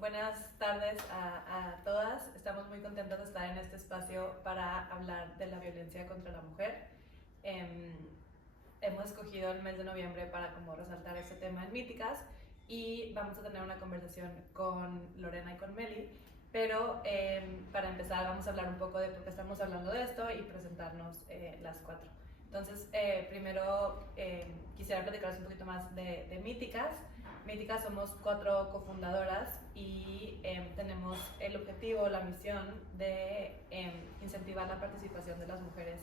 buenas tardes a todas. Estamos muy contentas de estar en este espacio para hablar de la violencia contra la mujer. Hemos escogido el mes de noviembre para como resaltar este tema en Míticas y vamos a tener una conversación con Lorena y con Meli, pero para empezar vamos a hablar un poco de por qué estamos hablando de esto y presentarnos las cuatro. Entonces, primero quisiera platicarles un poquito más de Míticas. Míticas somos cuatro cofundadoras y tenemos el objetivo, la misión de incentivar la participación de las mujeres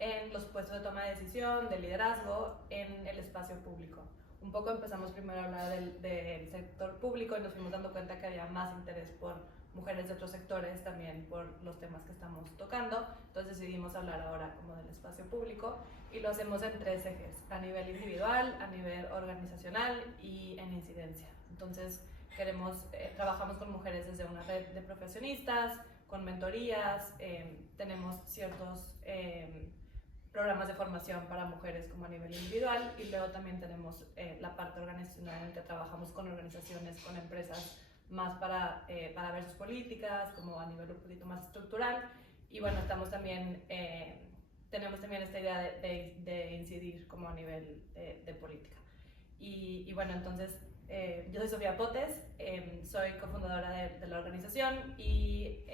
en los puestos de toma de decisión, de liderazgo, en el espacio público. Un poco empezamos primero a hablar del sector público y nos fuimos dando cuenta que había más interés por mujeres de otros sectores, también por los temas que estamos tocando. Entonces decidimos hablar ahora como del espacio público y lo hacemos en tres ejes: a nivel individual, a nivel organizacional y en incidencia. Entonces trabajamos con mujeres desde una red de profesionistas, con mentorías, tenemos ciertos programas de formación para mujeres como a nivel individual, y luego también tenemos la parte organizacional en que trabajamos con organizaciones, con empresas, más para ver sus políticas, como a nivel un poquito más estructural. Y bueno, tenemos también esta idea de incidir como a nivel de política. Y bueno, entonces yo soy Sofía Potes, soy cofundadora de la organización y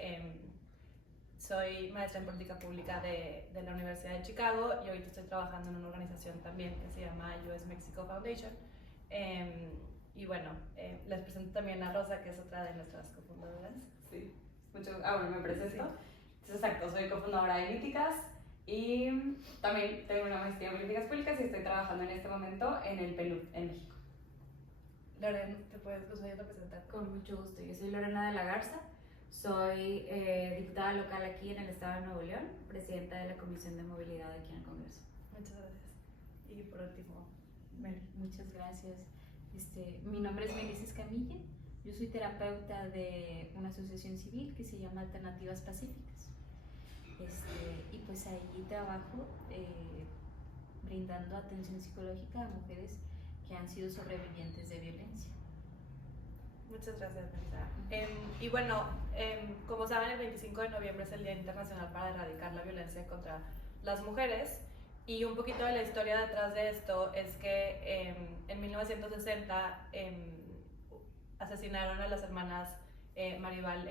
soy maestra en política pública de la Universidad de Chicago, y ahorita estoy trabajando en una organización también que se llama US Mexico Foundation. Y bueno, les presento también a Rosa, que es otra de nuestras cofundadoras. Sí, bueno, me presento. Sí. Entonces, exacto, soy cofundadora de Míticas y también tengo una maestría en políticas públicas y estoy trabajando en este momento en el PNUD en México. Lorena, ¿te puedes presentar? Con mucho gusto. Yo soy Lorena de la Garza, soy diputada local aquí en el estado de Nuevo León, presidenta de la Comisión de Movilidad aquí en el Congreso. Muchas gracias. Y por último, Mel. Muchas gracias. Mi nombre es Melissa Escamilla, yo soy terapeuta de una asociación civil que se llama Alternativas Pacíficas. Y pues ahí trabajo brindando atención psicológica a mujeres que han sido sobrevivientes de violencia. Muchas gracias, Melissa. Y bueno, como saben, el 25 de noviembre es el Día Internacional para Erradicar la Violencia contra las Mujeres. Y un poquito de la historia detrás de esto es que en 1960 asesinaron a las hermanas Maribal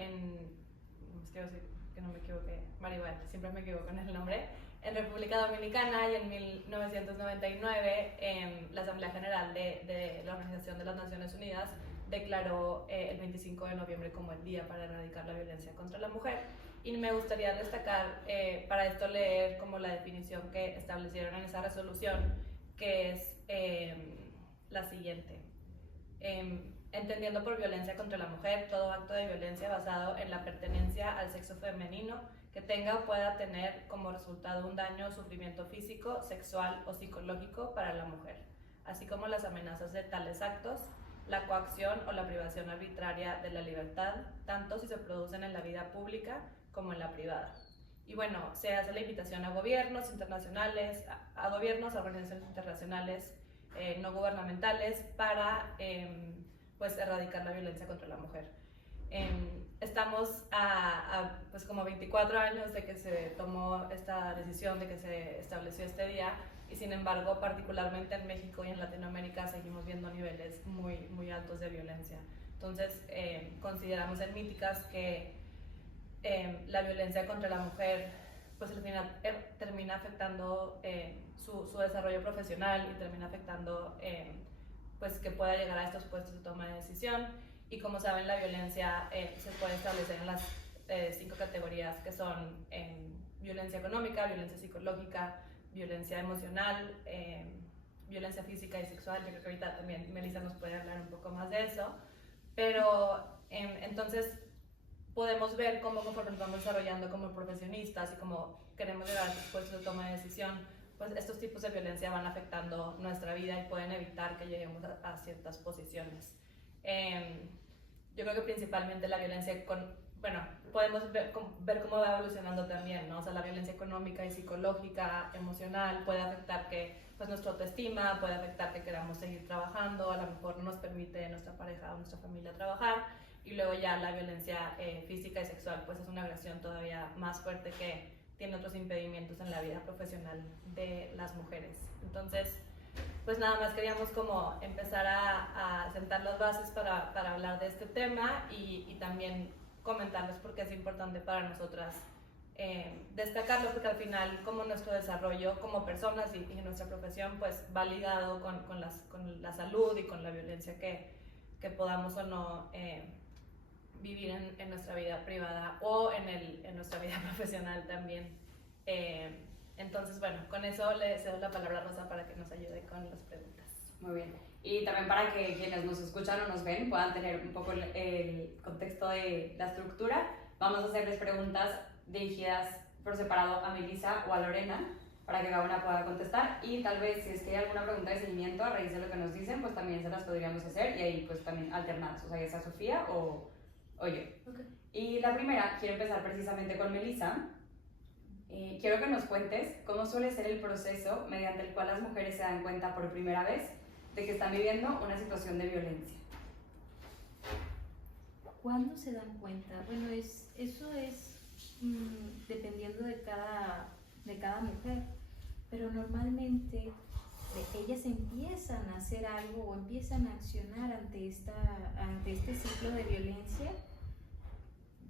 quiero decir que no me equivoqué, Maribal, siempre me equivoco en el nombre, en República Dominicana, y en 1999 la Asamblea General de la Organización de las Naciones Unidas declaró el 25 de noviembre como el día para erradicar la violencia contra la mujer. Y me gustaría destacar para esto leer como la definición que establecieron en esa resolución, que es la siguiente. Entendiendo por violencia contra la mujer todo acto de violencia basado en la pertenencia al sexo femenino que tenga o pueda tener como resultado un daño o sufrimiento físico, sexual o psicológico para la mujer, así como las amenazas de tales actos, la coacción o la privación arbitraria de la libertad, tanto si se producen en la vida pública como en la privada. Y bueno, se hace la invitación a gobiernos internacionales, a organizaciones internacionales no gubernamentales para pues erradicar la violencia contra la mujer. Estamos pues como 24 años de que se tomó esta decisión, de que se estableció este día, y sin embargo, particularmente en México y en Latinoamérica, seguimos viendo niveles muy, muy altos de violencia. Entonces, consideramos en Míticas que la violencia contra la mujer pues al final termina afectando su desarrollo profesional, y termina afectando pues que pueda llegar a estos puestos de toma de decisión. Y como saben, la violencia se puede establecer en las 5 categorías, que son violencia económica, violencia psicológica, violencia emocional, violencia física y sexual. Yo creo que ahorita también Melissa nos puede hablar un poco más de eso, pero entonces podemos ver cómo conforme nos vamos desarrollando como profesionistas y como queremos llegar a estos puestos de toma de decisión, pues estos tipos de violencia van afectando nuestra vida y pueden evitar que lleguemos a ciertas posiciones. Yo creo que principalmente la violencia podemos ver cómo va evolucionando también, ¿no? O sea, la violencia económica y psicológica, emocional, puede afectar pues nuestra autoestima, puede afectar que queramos seguir trabajando, a lo mejor no nos permite nuestra pareja o nuestra familia trabajar, y luego ya la violencia física y sexual pues es una agresión todavía más fuerte que tiene otros impedimentos en la vida profesional de las mujeres. Entonces, pues nada más queríamos como empezar a sentar las bases para hablar de este tema y también comentarles por qué es importante para nosotras destacarlo, porque al final como nuestro desarrollo como personas y nuestra profesión pues va ligado con la salud y con la violencia que podamos o no vivir en nuestra vida privada o en nuestra vida profesional también. Entonces, bueno, con eso le cedo la palabra a Rosa para que nos ayude con las preguntas. Muy bien. Y también para que quienes nos escuchan o nos ven puedan tener un poco el contexto de la estructura, vamos a hacerles preguntas dirigidas por separado a Melissa o a Lorena para que cada una pueda contestar, y tal vez si es que hay alguna pregunta de seguimiento a raíz de lo que nos dicen, pues también se las podríamos hacer y ahí pues también alternadas, o sea, ya sea Sofía o yo. Okay. Y la primera, quiero empezar precisamente con Melissa. Quiero que nos cuentes cómo suele ser el proceso mediante el cual las mujeres se dan cuenta por primera vez de que están viviendo una situación de violencia. ¿Cuándo se dan cuenta? Bueno, eso es dependiendo de cada mujer, pero normalmente ellas empiezan a hacer algo o empiezan a accionar ante este ciclo de violencia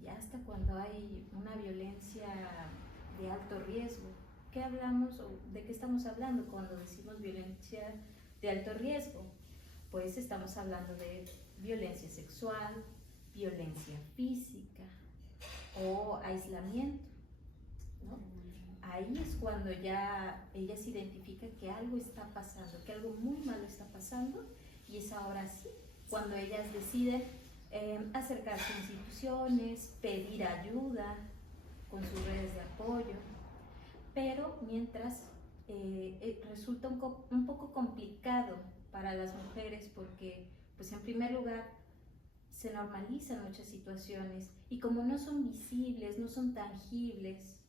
ya hasta cuando hay una violencia de alto riesgo. ¿Qué hablamos o de qué estamos hablando cuando decimos violencia de alto riesgo? Pues estamos hablando de violencia sexual, violencia física o aislamiento, ¿no? Ahí es cuando ya ellas identifican que algo está pasando, que algo muy malo está pasando, y es ahora sí cuando ellas deciden acercarse a instituciones, pedir ayuda con sus redes de apoyo, pero mientras resulta un poco complicado para las mujeres porque, pues en primer lugar, se normalizan muchas situaciones y como no son visibles, no son tangibles,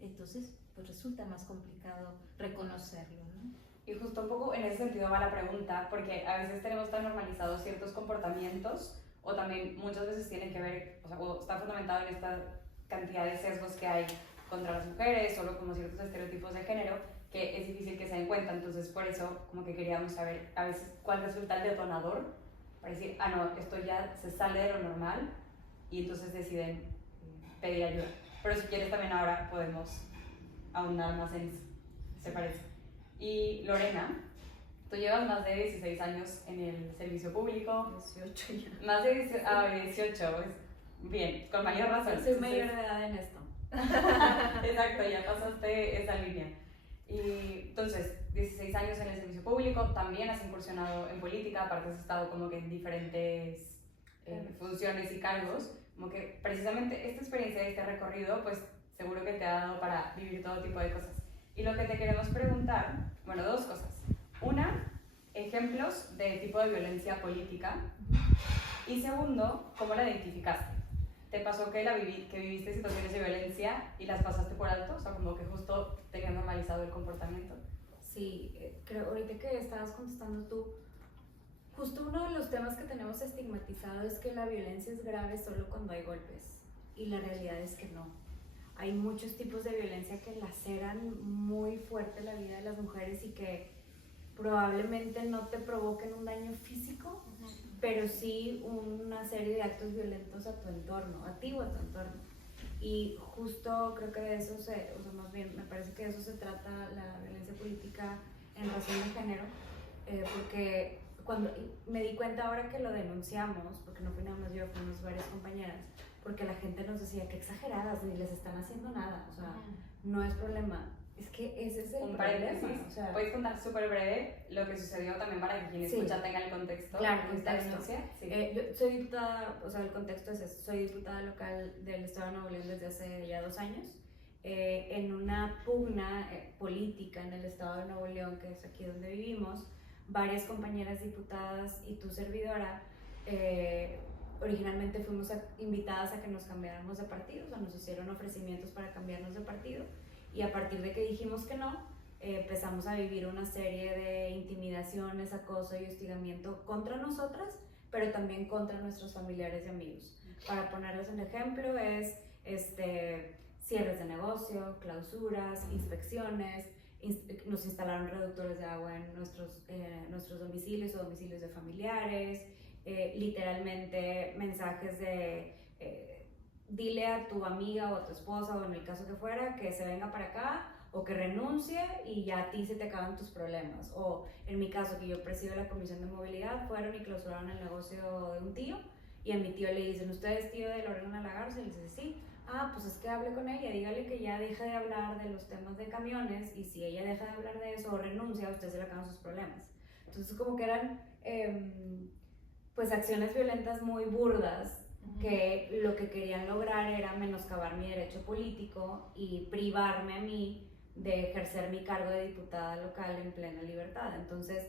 entonces pues resulta más complicado reconocerlo, ¿no? Y justo un poco en ese sentido va la pregunta, porque a veces tenemos tan normalizados ciertos comportamientos, o también muchas veces tiene que ver, o sea, o está fundamentado en esta cantidad de sesgos que hay contra las mujeres, solo como ciertos estereotipos de género, que es difícil que se den cuenta. Entonces por eso como que queríamos saber a veces cuál resulta el detonador para decir, ah no, esto ya se sale de lo normal, y entonces deciden pedir ayuda. Pero si quieres también ahora podemos ahondar más en eso, ¿se parece? Y Lorena, tú llevas más de 16 años en el servicio público. 18 ya. Más de 18, pues, bien, con mayor razón. Soy mayor de edad en esto. Exacto, ya pasaste esa línea. Y entonces, 16 años en el servicio público, también has incursionado en política, aparte has estado como que en diferentes funciones y cargos, como que precisamente esta experiencia, este recorrido, pues seguro que te ha dado para vivir todo tipo de cosas. Y lo que te queremos preguntar, bueno, dos cosas. Una, ejemplos de tipo de violencia política. Y segundo, ¿cómo la identificaste? ¿Te pasó que viviste situaciones de violencia y las pasaste por alto? O sea, como que justo tenías normalizado el comportamiento. Sí, creo ahorita que estabas contestando tú, justo uno de los temas que tenemos estigmatizado es que la violencia es grave solo cuando hay golpes, y la realidad es que no. Hay muchos tipos de violencia que laceran muy fuerte la vida de las mujeres y que probablemente no te provoquen un daño físico, pero sí una serie de actos violentos a tu entorno, a ti o a tu entorno. Y justo creo que de eso o sea, más bien, me parece que de eso se trata la violencia política en razón de género, porque cuando me di cuenta ahora que lo denunciamos, porque no fui nada más yo, fuimos varias compañeras, porque la gente nos decía que exageradas, ni les están haciendo nada, o sea, no es problema. Es que ese es el un problema. paréntesis, O sea, ¿puedes contar súper breve lo que sucedió también para que quien Sí. escucha tenga el contexto Claro, de esta contexto. denuncia? Sí. yo soy diputada, o sea, el contexto es ese, soy diputada local del Estado de Nuevo León desde hace ya 2 años, en una pugna política en el Estado de Nuevo León, que es aquí donde vivimos. Varias compañeras diputadas y tu servidora originalmente fuimos invitadas a que nos cambiáramos de partido, o sea, nos hicieron ofrecimientos para cambiarnos de partido, y a partir de que dijimos que no, empezamos a vivir una serie de intimidaciones, acoso y hostigamiento contra nosotras, pero también contra nuestros familiares y amigos. Para ponerles un ejemplo es cierres de negocio, clausuras, inspecciones, nos instalaron reductores de agua en nuestros domicilios o domicilios de familiares, literalmente mensajes de dile a tu amiga o a tu esposa o en el caso que fuera que se venga para acá o que renuncie y ya a ti se te acaban tus problemas. O en mi caso, que yo presido la comisión de movilidad, fueron y clausuraron el negocio de un tío y a mi tío le dicen, ¿usted es tío de Lorena Lagarza? Y le dice, sí. Ah, pues es que hable con ella, dígale que ya deje de hablar de los temas de camiones y si ella deja de hablar de eso o renuncia, a usted se le acaban sus problemas. Entonces como que eran pues acciones violentas muy burdas que lo que querían lograr era menoscabar mi derecho político y privarme a mí de ejercer mi cargo de diputada local en plena libertad. Entonces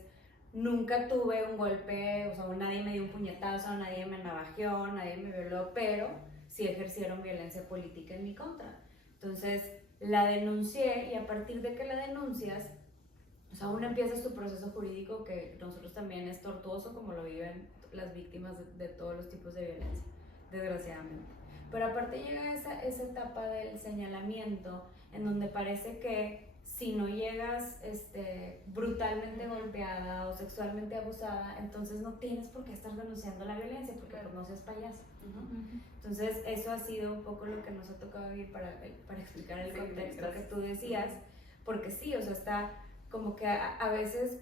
nunca tuve un golpe, o sea, nadie me dio un puñetazo, nadie me navajeó, nadie me violó, pero sí ejercieron violencia política en mi contra. Entonces la denuncié y a partir de que la denuncias, o sea, uno empieza su proceso jurídico que nosotros también es tortuoso como lo viven las víctimas de todos los tipos de violencia, desgraciadamente. Pero aparte llega esa etapa del señalamiento en donde parece que si no llegas brutalmente golpeada o sexualmente abusada, entonces no tienes por qué estar denunciando la violencia porque pues no seas payasa, ¿no? Entonces eso ha sido un poco lo que nos ha tocado vivir para explicar el contexto que tú decías, porque sí, o sea, está como que a veces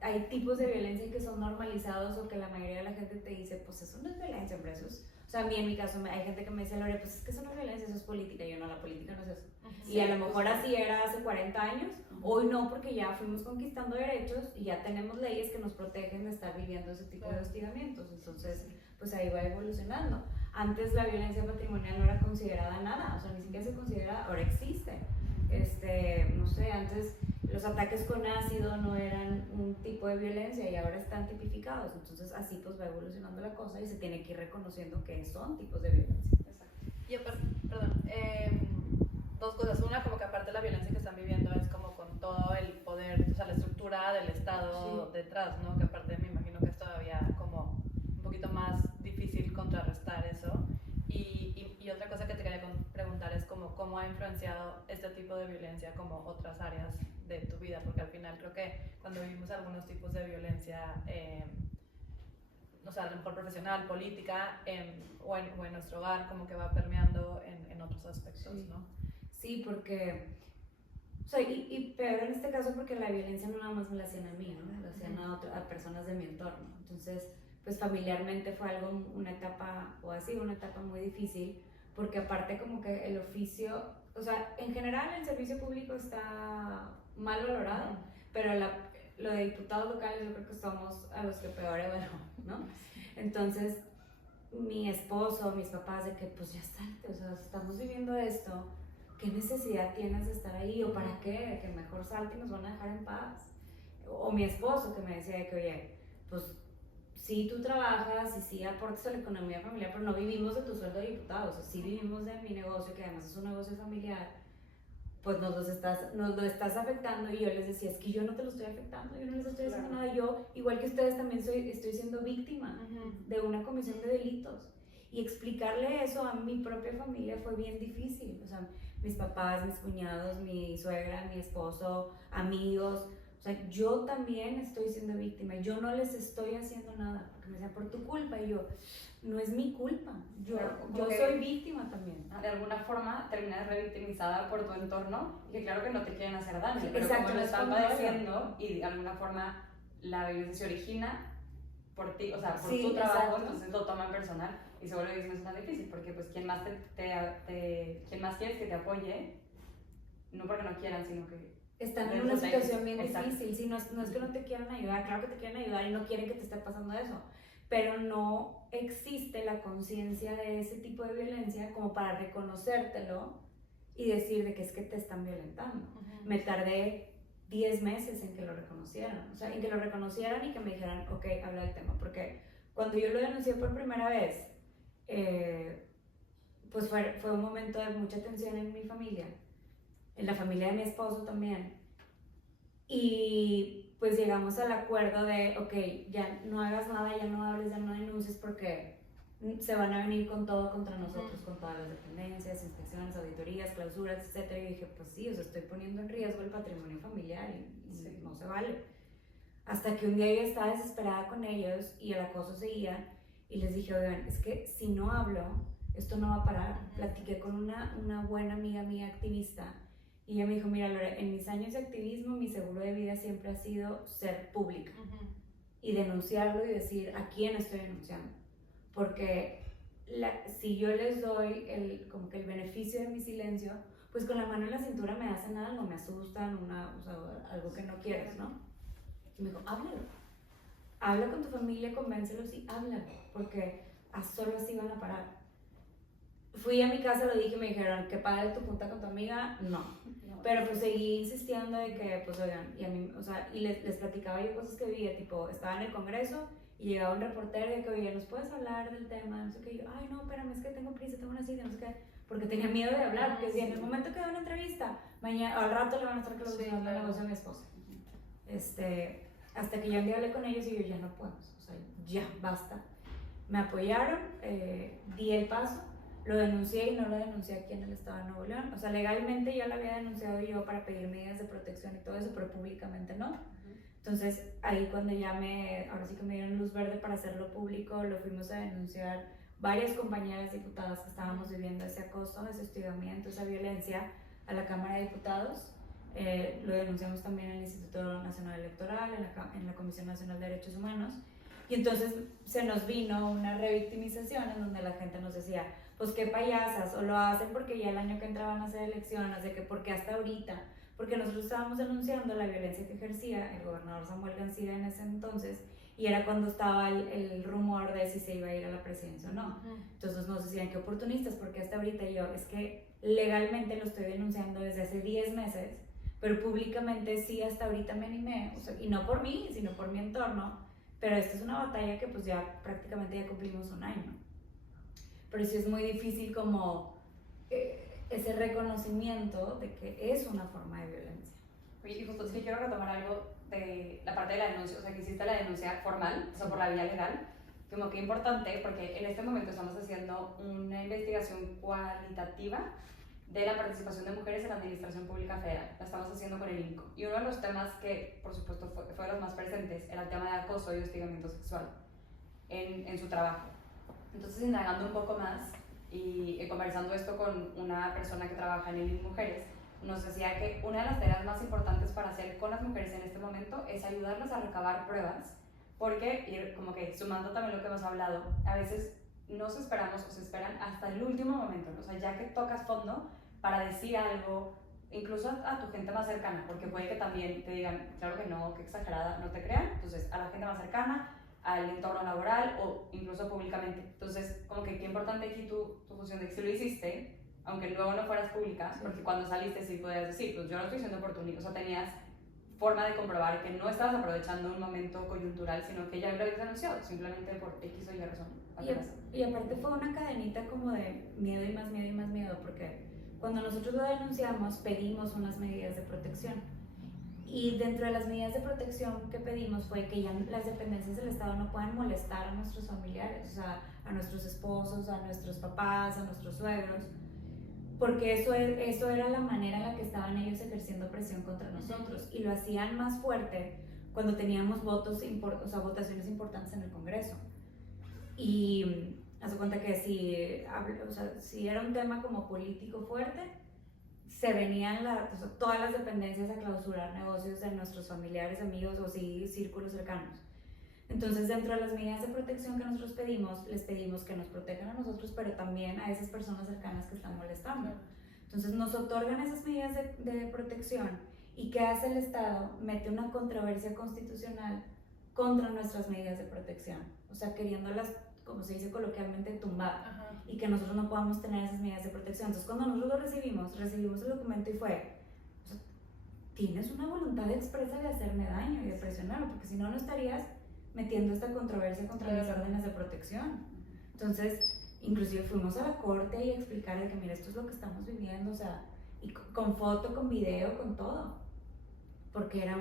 hay tipos de violencia que son normalizados o que la mayoría de la gente te dice, pues eso no es violencia, hombre, eso es... O sea, a mí en mi caso hay gente que me dice, Lore, pues es que eso no es violencia, eso es política. Y yo, no, la política no es eso. Sí, y a lo mejor así era hace 40 años, hoy no, porque ya fuimos conquistando derechos y ya tenemos leyes que nos protegen de estar viviendo ese tipo de hostigamientos. Entonces, pues ahí va evolucionando. Antes la violencia patrimonial no era considerada nada, o sea, ni siquiera se considera, ahora existe. No sé, antes los ataques con ácido no eran un tipo de violencia y ahora están tipificados. Entonces así pues va evolucionando la cosa y se tiene que ir reconociendo que son tipos de violencia. Exacto. Y aparte, perdón, dos cosas. Una, como que aparte la violencia que están viviendo es como con todo el poder, o sea, la estructura del Estado sí. Detrás, ¿no? Que aparte me imagino que es todavía como un poquito más difícil contrarrestar eso. Y otra cosa que te quería preguntar es como cómo ha influenciado este tipo de violencia como otras áreas de tu vida, porque al final creo que cuando vivimos algunos tipos de violencia, o sea, a lo mejor profesional, política, o en nuestro hogar, como que va permeando en otros aspectos, sí. ¿No? Sí, porque, o sea, y peor en este caso porque la violencia no nada más me la hacían a mí, ¿no? La hacían a personas de mi entorno. Entonces, pues familiarmente fue algo, una etapa, o ha sido una etapa muy difícil, porque aparte como que el oficio, o sea, en general el servicio público está mal valorado, pero lo de diputados locales yo creo que somos a los que peor evaluamos, ¿no? Entonces, mi esposo, mis papás, de que pues ya salte, o sea, estamos viviendo esto, ¿qué necesidad tienes de estar ahí? ¿O para qué? De que mejor salte y nos van a dejar en paz. O mi esposo que me decía de que, oye, pues sí tú trabajas y sí aportas a la economía familiar, pero no vivimos de tu sueldo de diputado, o sea, sí vivimos de mi negocio, que además es un negocio familiar, pues nos lo estás afectando. Y yo les decía, es que yo no te lo estoy afectando, yo no les estoy haciendo nada, yo, igual que ustedes, también estoy siendo víctima de una comisión de delitos. Y explicarle eso a mi propia familia fue bien difícil, o sea, mis papás, mis cuñados, mi suegra, mi esposo, amigos. O sea, yo también estoy siendo víctima, yo no les estoy haciendo nada, porque me decían, por tu culpa, y yo, no es mi culpa, yo soy víctima también. De alguna forma terminas revictimizada por tu entorno, y que claro que no te quieren hacer daño, pero exacto, como lo están padeciendo, y de alguna forma la violencia se origina por ti, o sea, por tu trabajo, exacto. Entonces lo toman personal, y se vuelve difícil, tan difícil, porque pues quien más quien más quieres que te apoye, no porque no quieran, sino que están en una situación bien difícil. Sí, no es que no te quieran ayudar, claro que te quieren ayudar y no quieren que te esté pasando eso, pero no existe la conciencia de ese tipo de violencia como para reconocértelo y decir de que es que te están violentando. Me tardé 10 meses en que lo reconocieran, o sea, en que lo reconocieran y que me dijeran, ok, habla del tema, porque cuando yo lo denuncié por primera vez, pues fue un momento de mucha tensión en mi familia, en la familia de mi esposo también, y pues llegamos al acuerdo de, ok, ya no hagas nada, ya no hables, ya no denuncies porque se van a venir con todo contra nosotros, con todas las dependencias, inspecciones, auditorías, clausuras, etc. Y dije, pues sí, o sea, estoy poniendo en riesgo el patrimonio familiar y Sí. no se vale. Hasta que un día yo estaba desesperada con ellos y el acoso seguía y les dije, oigan, es que si no hablo, esto no va a parar. Platiqué con una buena amiga mía activista y ella me dijo, mira Lore, en mis años de activismo mi seguro de vida siempre ha sido ser pública y denunciarlo y decir a quién estoy denunciando. Porque si yo les doy como que el beneficio de mi silencio, pues con la mano en la cintura me hacen algo, me asustan, o sea, algo que no quieres, ¿no? Y me dijo, háblalo. Habla con tu familia, convéncelos y háblalo, porque solo así van a parar. Fui a mi casa, lo dije y me dijeron, ¿que pague tu junta con tu amiga? No. Pero pues seguí insistiendo de que, pues oigan, y a mí, o sea, y les platicaba yo cosas que vivía, tipo, estaba en el congreso y llegaba un reportero de que, oye, ¿nos puedes hablar del tema? No sé qué, y yo, ay, no, espérame, es que tengo prisa, tengo una cita, no sé qué, porque tenía miedo de hablar, porque si en el momento que da una entrevista, mañana, al rato le van a estar clausurando el negocio a mi esposa. Hasta que yo un día hablé con ellos y yo, ya no puedo, o sea, ya, basta. Me apoyaron, di el paso, lo denuncié y no lo denuncié aquí en el estado de Nuevo León. O sea, legalmente ya lo había denunciado yo para pedir medidas de protección y todo eso, pero públicamente no. Entonces, ahí cuando ya ahora sí que me dieron luz verde para hacerlo público, lo fuimos a denunciar varias compañeras diputadas que estábamos viviendo ese acoso, ese hostigamiento, esa violencia a la Cámara de Diputados. Lo denunciamos también en el Instituto Nacional Electoral, en la Comisión Nacional de Derechos Humanos. Y entonces se nos vino una revictimización en donde la gente nos decía, pues qué payasas, o lo hacen porque ya el año que entra van a hacer elecciones, de que porque hasta ahorita, porque nosotros estábamos denunciando la violencia que ejercía el gobernador Samuel García en ese entonces, y era cuando estaba el rumor de si se iba a ir a la presidencia o no. Entonces nos decían que oportunistas, porque hasta ahorita yo, es que legalmente lo estoy denunciando desde hace 10 meses, pero públicamente sí hasta ahorita me animé, o sea, y no por mí, sino por mi entorno, pero esta es una batalla que pues ya prácticamente ya cumplimos un año. Pero sí es muy difícil como ese reconocimiento de que es una forma de violencia. Oye, y justo es que quiero retomar algo de la parte de la denuncia, o sea, que hiciste la denuncia formal, o sea, por la vía legal, como que importante, porque en este momento estamos haciendo una investigación cualitativa de la participación de mujeres en la administración pública federal. La estamos haciendo con el INCO. Y uno de los temas que, por supuesto, fue de los más presentes era el tema de acoso y hostigamiento sexual en su trabajo. Entonces, indagando un poco más y conversando esto con una persona que trabaja en el INCO Mujeres, nos decía que una de las tareas más importantes para hacer con las mujeres en este momento es ayudarlas a recabar pruebas, porque, y como que sumando también lo que hemos hablado, a veces nos esperamos o se esperan hasta el último momento, ¿no? O sea, ya que tocas fondo para decir algo, incluso a tu gente más cercana, porque puede que también te digan, claro que no, que exagerada, no te crean, entonces a la gente más cercana, al entorno laboral o incluso públicamente. Entonces, como que qué importante aquí tu función de que si lo hiciste, aunque luego no fueras pública, sí. Porque cuando saliste sí podías decir, pues yo no estoy siendo oportunista, o sea, tenías forma de comprobar que no estabas aprovechando un momento coyuntural, sino que ya lo habías anunciado, simplemente por X o Y razón. Y aparte fue una cadenita como de miedo y más miedo y más miedo, porque cuando nosotros lo denunciamos pedimos unas medidas de protección. Y dentro de las medidas de protección que pedimos fue que ya las dependencias del Estado no puedan molestar a nuestros familiares, o sea, a nuestros esposos, a nuestros papás, a nuestros suegros, porque eso era la manera en la que estaban ellos ejerciendo presión contra nosotros, y lo hacían más fuerte cuando teníamos votaciones importantes en el Congreso. Y haz de cuenta que si era un tema como político fuerte, se venían todas las dependencias a clausurar negocios de nuestros familiares, amigos o sí, círculos cercanos. Entonces, dentro de las medidas de protección que nosotros pedimos, les pedimos que nos protejan a nosotros, pero también a esas personas cercanas que están molestando. Entonces, nos otorgan esas medidas de protección. ¿Y qué hace el Estado? Mete una controversia constitucional contra nuestras medidas de protección. O sea, queriéndolas, como se dice coloquialmente, tumbar. Ajá. Y que nosotros no podamos tener esas medidas de protección. Entonces, cuando nosotros lo recibimos el documento y fue, o sea, tienes una voluntad expresa de hacerme daño y de presionarme, porque si no, no estarías metiendo esta controversia contra mis órdenes de protección. Entonces, inclusive fuimos a la corte y a explicar de que, mira, esto es lo que estamos viviendo, o sea, y con foto, con video, con todo. Porque era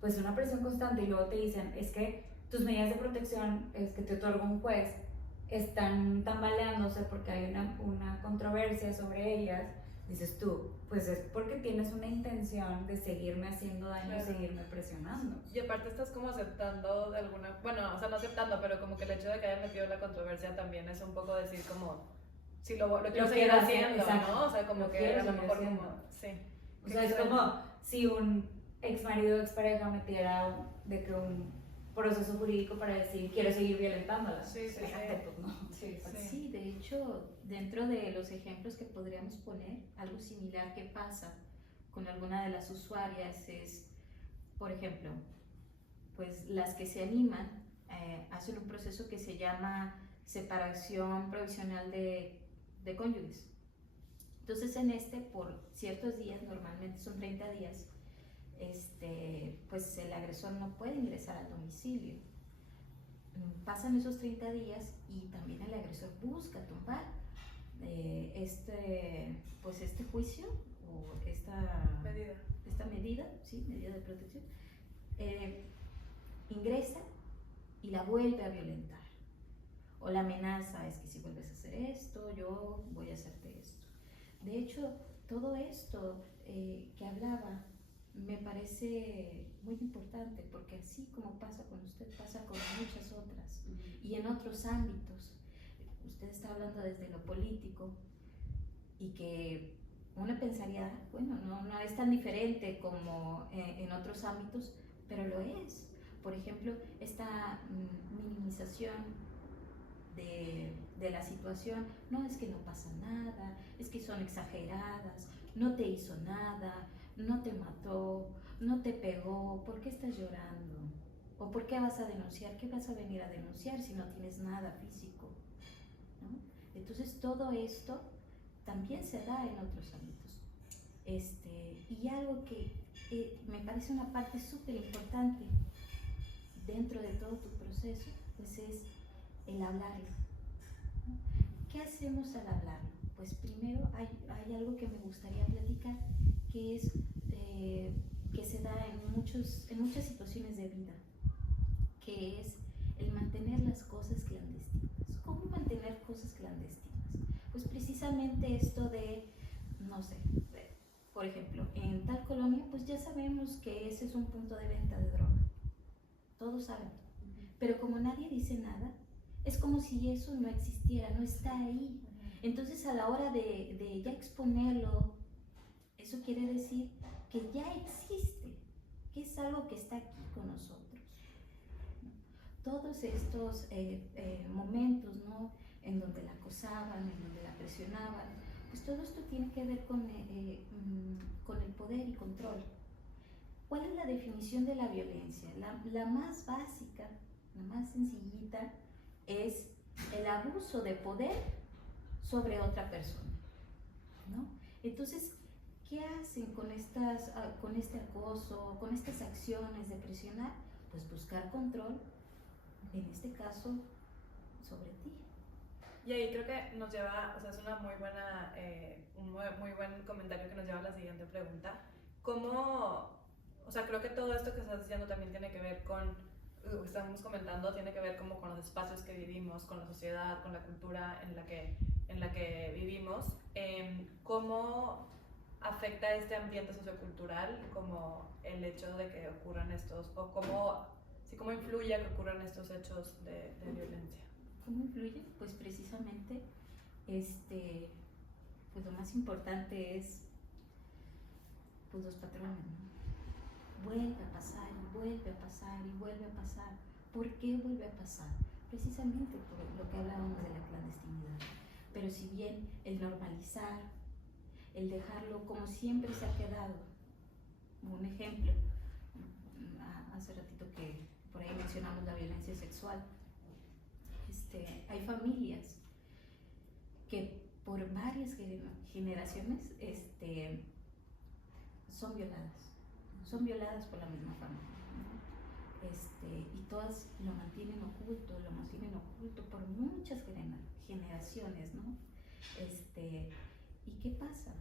pues una presión constante y luego te dicen, es que tus medidas de protección es que te otorga un juez están tambaleándose porque hay una controversia sobre ellas, dices tú, pues es porque tienes una intención de seguirme haciendo daño, Claro. seguirme presionando. Y aparte estás como aceptando de alguna, bueno, o sea, no aceptando, pero como que el hecho de que hayan metido la controversia también es un poco decir como, si lo quiero seguir quiero hacer, haciendo, exacto. ¿no? O sea, como Lo que quiero a lo seguir mejor haciendo. como, sí. O sea, es como si un ex marido o ex pareja metiera de que un proceso jurídico para decir quiero seguir violentándola. Sí, sí, Fíjate, sí. pues no. Sí, Sí. Sí, de hecho, dentro de los ejemplos que podríamos poner, algo similar que pasa con alguna de las usuarias es, por ejemplo, pues las que se animan hacen un proceso que se llama separación provisional de cónyuges. Entonces en por ciertos días, normalmente son 30 días, pues el agresor no puede ingresar al domicilio. Pasan esos 30 días y también el agresor busca tumbar pues este juicio o esta medida, ¿sí? Medida de protección, ingresa y la vuelve a violentar. O la amenaza es que si vuelves a hacer esto, yo voy a hacerte esto. De hecho, todo esto que hablaba me parece muy importante porque así como pasa con usted, pasa con muchas otras y en otros ámbitos. Usted está hablando desde lo político y que uno pensaría, bueno, no es tan diferente como en otros ámbitos, pero lo es. Por ejemplo, esta minimización de la situación, no es que no pasa nada, es que son exageradas, no te hizo nada, no te mató, no te pegó, ¿por qué estás llorando? ¿O por qué vas a denunciar? ¿Qué vas a venir a denunciar si no tienes nada físico? ¿No? Entonces todo esto también se da en otros ámbitos. Y algo que me parece una parte súper importante dentro de todo tu proceso, pues es el hablarlo. ¿No? ¿Qué hacemos al hablarlo? Pues primero hay algo que me gustaría platicar, que es que se da en muchas situaciones de vida, que es el mantener las cosas clandestinas. ¿Cómo mantener cosas clandestinas? Pues precisamente esto de, no sé, por ejemplo, en tal colonia, pues ya sabemos que ese es un punto de venta de droga. Todos saben. Pero como nadie dice nada, es como si eso no existiera, no está ahí. Entonces a la hora de ya exponerlo, eso quiere decir que ya existe, que es algo que está aquí con nosotros. Todos estos momentos, ¿no? En donde la acosaban, en donde la presionaban, pues todo esto tiene que ver con el poder y control. ¿Cuál es la definición de la violencia? La más básica, la más sencillita, es el abuso de poder sobre otra persona, ¿no? Entonces, ¿qué hacen con este acoso, con estas acciones de presionar? Pues buscar control, en este caso, sobre ti. Y ahí creo que nos lleva, o sea, es una muy buena, un muy buen comentario que nos lleva a la siguiente pregunta. ¿Cómo, o sea, creo que todo esto que estás diciendo también tiene que ver con, lo que estamos comentando, tiene que ver como con los espacios que vivimos, con la sociedad, con la cultura en la que vivimos. ¿Cómo afecta este ambiente sociocultural como el hecho de que ocurran estos, o cómo influye a que ocurran estos hechos de violencia? ¿Cómo influye? Pues precisamente, pues lo más importante es, pues los patrones, ¿no? Vuelve a pasar y vuelve a pasar y vuelve a pasar. ¿Por qué vuelve a pasar? Precisamente por lo que hablábamos de la clandestinidad. Pero si bien el normalizar, el dejarlo como siempre se ha quedado, un ejemplo, hace ratito que por ahí mencionamos la violencia sexual, hay familias que por varias generaciones son violadas por la misma familia, ¿no? Y todas lo mantienen oculto por muchas generaciones, ¿no? ¿Y qué pasa?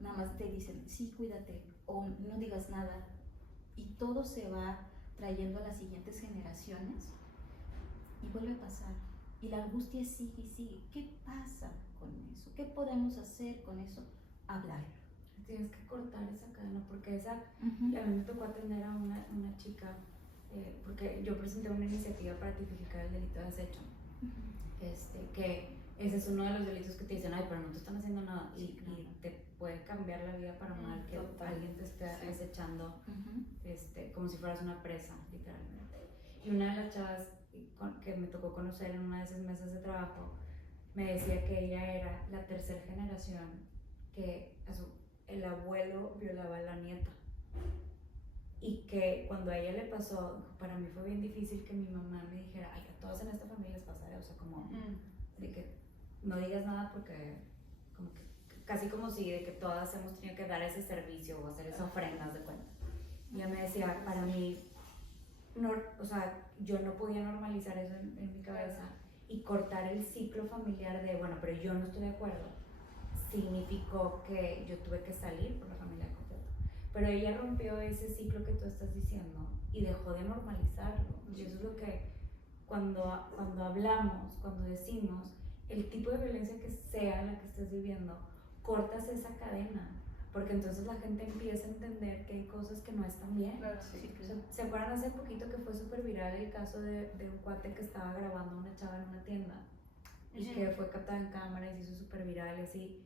Nada más te dicen, sí, cuídate, o no digas nada, y todo se va trayendo a las siguientes generaciones y vuelve a pasar. Y la angustia sigue y sigue. ¿Qué pasa con eso? ¿Qué podemos hacer con eso? Hablarlo. Tienes que cortar esa cadena, porque esa, a mí me tocó atender a una chica, porque yo presenté una iniciativa para tipificar el delito de acecho, que ese es uno de los delitos que te dicen, ay, pero no te están haciendo nada, y te puede cambiar la vida para mal que alguien te esté acechando, como si fueras una presa, literalmente. Y una de las chavas que me tocó conocer en una de esas mesas de trabajo, me decía que ella era la tercera generación que el abuelo violaba a la nieta, y que cuando a ella le pasó, para mí fue bien difícil que mi mamá me dijera, ay, a todas en esta familia les pasará, o sea, como de que no digas nada porque como que casi como si de que todas hemos tenido que dar ese servicio o hacer esa ofrenda de cuenta. Y ella me decía, para mí, no, o sea, yo no podía normalizar eso en mi cabeza, y cortar el ciclo familiar de, bueno, pero yo no estoy de acuerdo, significó que yo tuve que salir por la familia completa. Pero ella rompió ese ciclo que tú estás diciendo y dejó de normalizarlo. Y eso es lo que cuando hablamos, cuando decimos el tipo de violencia que sea la que estés viviendo, cortas esa cadena, porque entonces la gente empieza a entender que hay cosas que no están bien. Claro. ¿Se acuerdan hace poquito que fue súper viral el caso de un cuate que estaba grabando a una chava en una tienda y que fue captada en cámara y se hizo súper viral y así?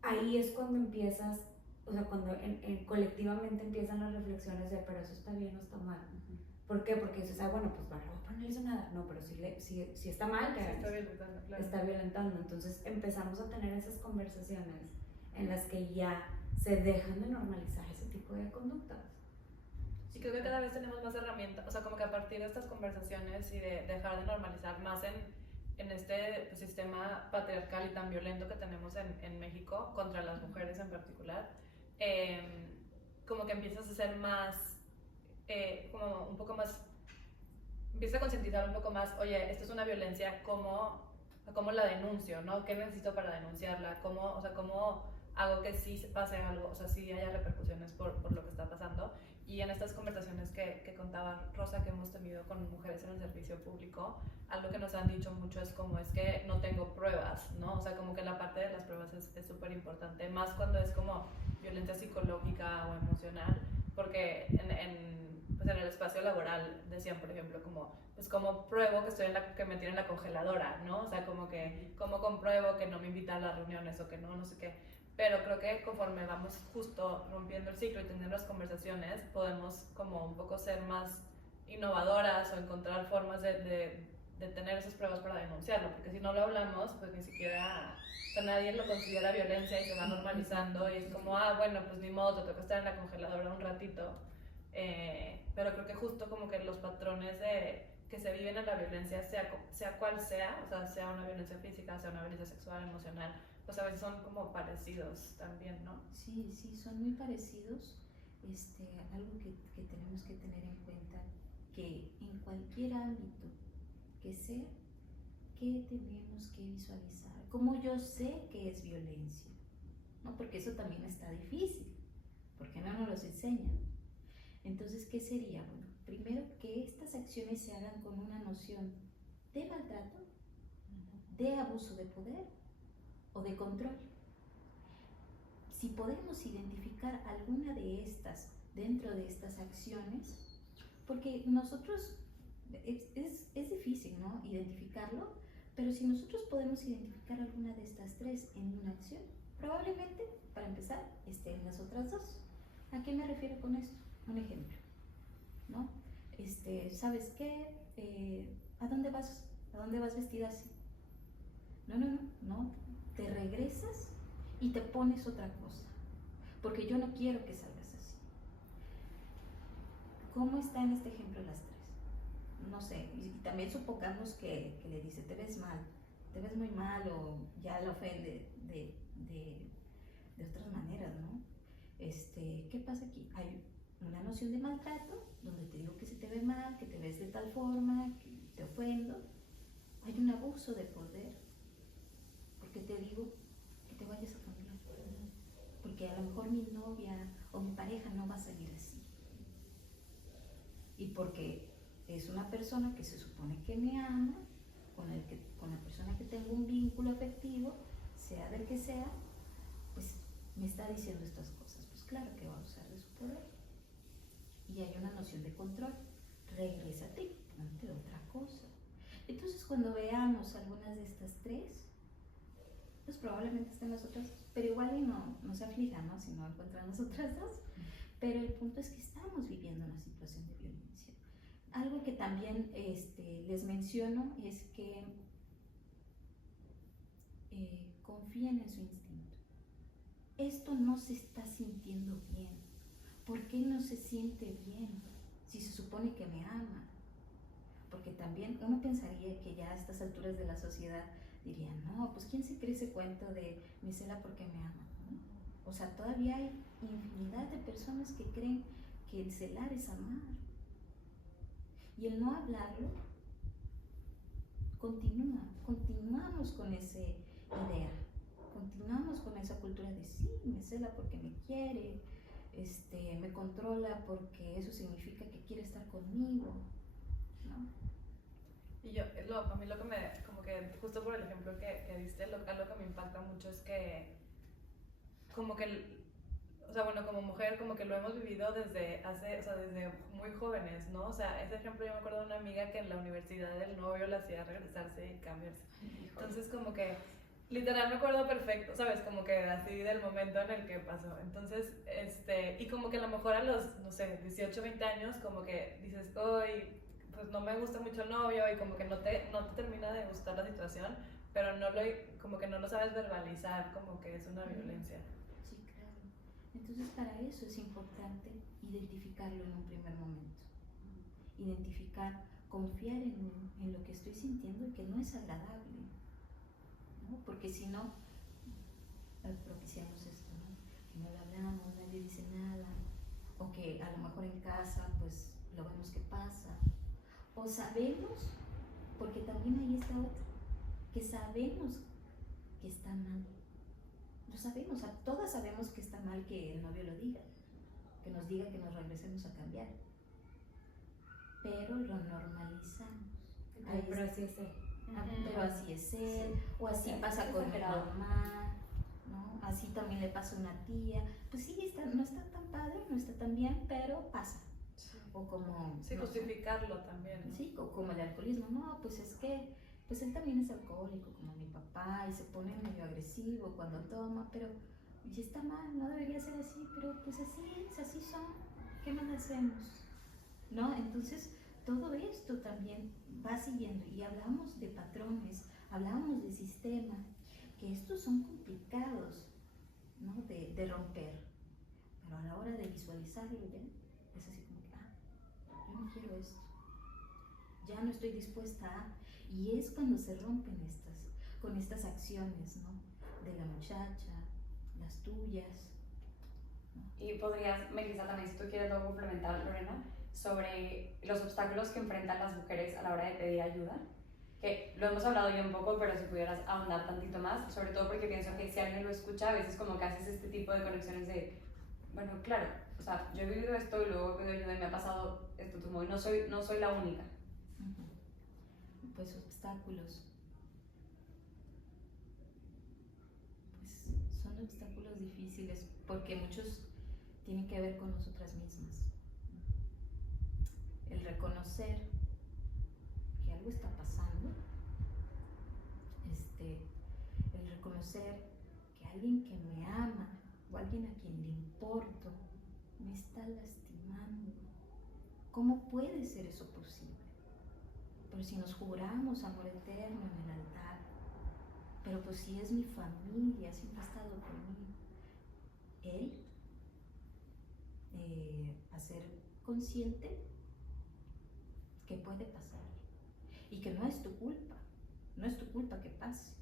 Ahí es cuando empiezas, o sea, cuando colectivamente empiezan las reflexiones de, pero eso está bien o está mal. ¿Por qué? Porque dices, bueno, pues Barrabás no le hizo nada. No, pero si está mal, que está violentando, claro. Está violentando. Entonces empezamos a tener esas conversaciones en las que ya se dejan de normalizar ese tipo de conductas. Sí, creo que cada vez tenemos más herramientas, o sea, como que a partir de estas conversaciones y de dejar de normalizar más en este sistema patriarcal y tan violento que tenemos en México, contra las mujeres en particular, como que empiezas a ser más, como un poco más, empiezas a concientizar un poco más, oye, esto es una violencia, ¿cómo la denuncio, no? ¿Qué necesito para denunciarla? ¿Cómo hago que sí pase algo, o sea, sí haya repercusiones por lo que está pasando? Y en estas conversaciones que contaba Rosa, que hemos tenido con mujeres en el servicio público, algo que nos han dicho mucho es como, es que no tengo pruebas, ¿no? O sea, como que la parte de las pruebas es súper importante, más cuando es como violencia psicológica o emocional, porque pues en el espacio laboral decían, por ejemplo, como, pues como pruebo que me tienen en la congeladora, ¿no? O sea, como que, ¿cómo compruebo que no me invita a las reuniones o que no sé qué? Pero creo que conforme vamos justo rompiendo el ciclo y teniendo las conversaciones, podemos como un poco ser más innovadoras o encontrar formas de tener esas pruebas para denunciarlo, porque si no lo hablamos, pues ni siquiera, o sea, nadie lo considera violencia y se va normalizando y es como, bueno, pues ni modo, te toca estar en la congeladora un ratito. Pero creo que justo como que los patrones que se viven en la violencia, sea cual sea, o sea, sea una violencia física, sea una violencia sexual, emocional, pues a veces son como parecidos también, ¿no? Sí, son muy parecidos. Algo que tenemos que tener en cuenta, que en cualquier ámbito que sea, ¿qué tenemos que visualizar? ¿Cómo yo sé que es violencia? ¿No? Porque eso también está difícil, porque no nos los enseñan. Entonces, ¿qué sería? Bueno, primero que estas acciones se hagan con una noción de maltrato, de abuso de poder o de control. Si podemos identificar alguna de estas dentro de estas acciones, porque nosotros, es difícil, ¿no?, identificarlo, pero si nosotros podemos identificar alguna de estas tres en una acción, probablemente, para empezar, esté en las otras dos. ¿A qué me refiero con esto? Un ejemplo, ¿no? ¿Sabes qué? ¿A dónde vas vestida así? No, te regresas y te pones otra cosa, porque yo no quiero que salgas así. ¿Cómo está en este ejemplo las tres? No sé, y también supongamos que le dice, te ves mal, te ves muy mal, o ya la ofende de otras maneras, ¿no? ¿Qué pasa aquí? Hay una noción de maltrato, donde te digo que se te ve mal, que te ves de tal forma, que te ofendo. Hay un abuso de poder, porque te digo que te vayas a cambiar, porque a lo mejor mi novia o con mi pareja no va a salir así. Y porque es una persona que se supone que me ama, con la persona que tengo un vínculo afectivo, sea del que sea, pues me está diciendo estas cosas. Pues claro que va a usar de su poder. Y hay una noción de control. Regrésate, ponte otra cosa. Entonces cuando veamos algunas de estas tres, pues probablemente estén las otras dos, pero igual y no se aflijan, ¿no? Si no encuentran las otras dos. Pero el punto es que estamos viviendo una situación de violencia. Algo que también les menciono es que confíen en su instinto. Esto no se está sintiendo bien. ¿Por qué no se siente bien si se supone que me ama? Porque también uno pensaría que ya a estas alturas de la sociedad dirían, no, pues ¿quién se cree ese cuento de me cela porque me ama? ¿No? O sea, todavía hay infinidad de personas que creen que el celar es amar. Y el no hablarlo, continuamos con esa idea, continuamos con esa cultura de sí, me cela porque me quiere, me controla porque eso significa que quiere estar conmigo, ¿no? Y yo, a mí lo que me, como que justo por el ejemplo que diste, algo que me impacta mucho es que, como que, o sea, bueno, como mujer, como que lo hemos vivido desde desde muy jóvenes, ¿no? O sea, ese ejemplo yo me acuerdo de una amiga que en la universidad el novio la hacía regresarse y cambiarse. Entonces, como que, literal me acuerdo perfecto, ¿sabes? Como que así del momento en el que pasó. Entonces, y como que a lo mejor a los, no sé, 18, 20 años, como que dices, uy, pues no me gusta mucho el novio y como que no te termina de gustar la situación, pero como que no lo sabes verbalizar, como que es una violencia. Sí, claro. Entonces para eso es importante identificarlo en un primer momento. Identificar, confiar en lo que estoy sintiendo y que no es agradable, ¿no? Porque si no, propiciamos esto, ¿no? Que no lo hablamos, nadie dice nada, o que a lo mejor en casa pues lo vemos que pasa. O sabemos, porque también ahí está otro, que sabemos que está mal. Lo sabemos, todas sabemos que está mal que el novio lo diga, que nos diga que nos regresemos a cambiar. Pero lo normalizamos. Pero así es él. Pero así es él, o así pasa con mi mamá, ¿no? Así también le pasa a una tía. Pues sí, no está tan padre, no está tan bien, pero pasa. O como... Sí, justificarlo también, ¿no? Sí, o como el alcoholismo. No, pues es que pues él también es alcohólico, como mi papá, y se pone medio agresivo cuando toma, pero y está mal, no debería ser así, pero pues así es, así son, ¿qué más hacemos? ¿No? Entonces, todo esto también va siguiendo, y hablamos de patrones, hablamos de sistema, que estos son complicados, ¿no? De romper, pero a la hora de visualizarlo ya, es así como que, yo no quiero esto, ya no estoy dispuesta a, y es cuando se rompen con estas acciones, ¿no? De la muchacha, las tuyas, ¿no? Y podrías, Melissa, también, si tú quieres luego complementar, Lorena, sobre los obstáculos que enfrentan las mujeres a la hora de pedir ayuda, que lo hemos hablado ya un poco, pero si pudieras ahondar tantito más, sobre todo porque pienso que si alguien lo escucha, a veces como que haces este tipo de conexiones de, bueno, claro, o sea, yo he vivido esto y luego he pedido ayuda y me ha pasado esto, y no soy la única. Pues obstáculos, pues son obstáculos difíciles porque muchos tienen que ver con nosotras mismas. El reconocer que algo está pasando, el reconocer que alguien que me ama o alguien a quien le importo me está lastimando. ¿Cómo puede ser eso posible? Pero si nos juramos amor eterno en el altar, pero pues si es mi familia, siempre ha estado conmigo, hacer consciente que puede pasar y que no es tu culpa que pase,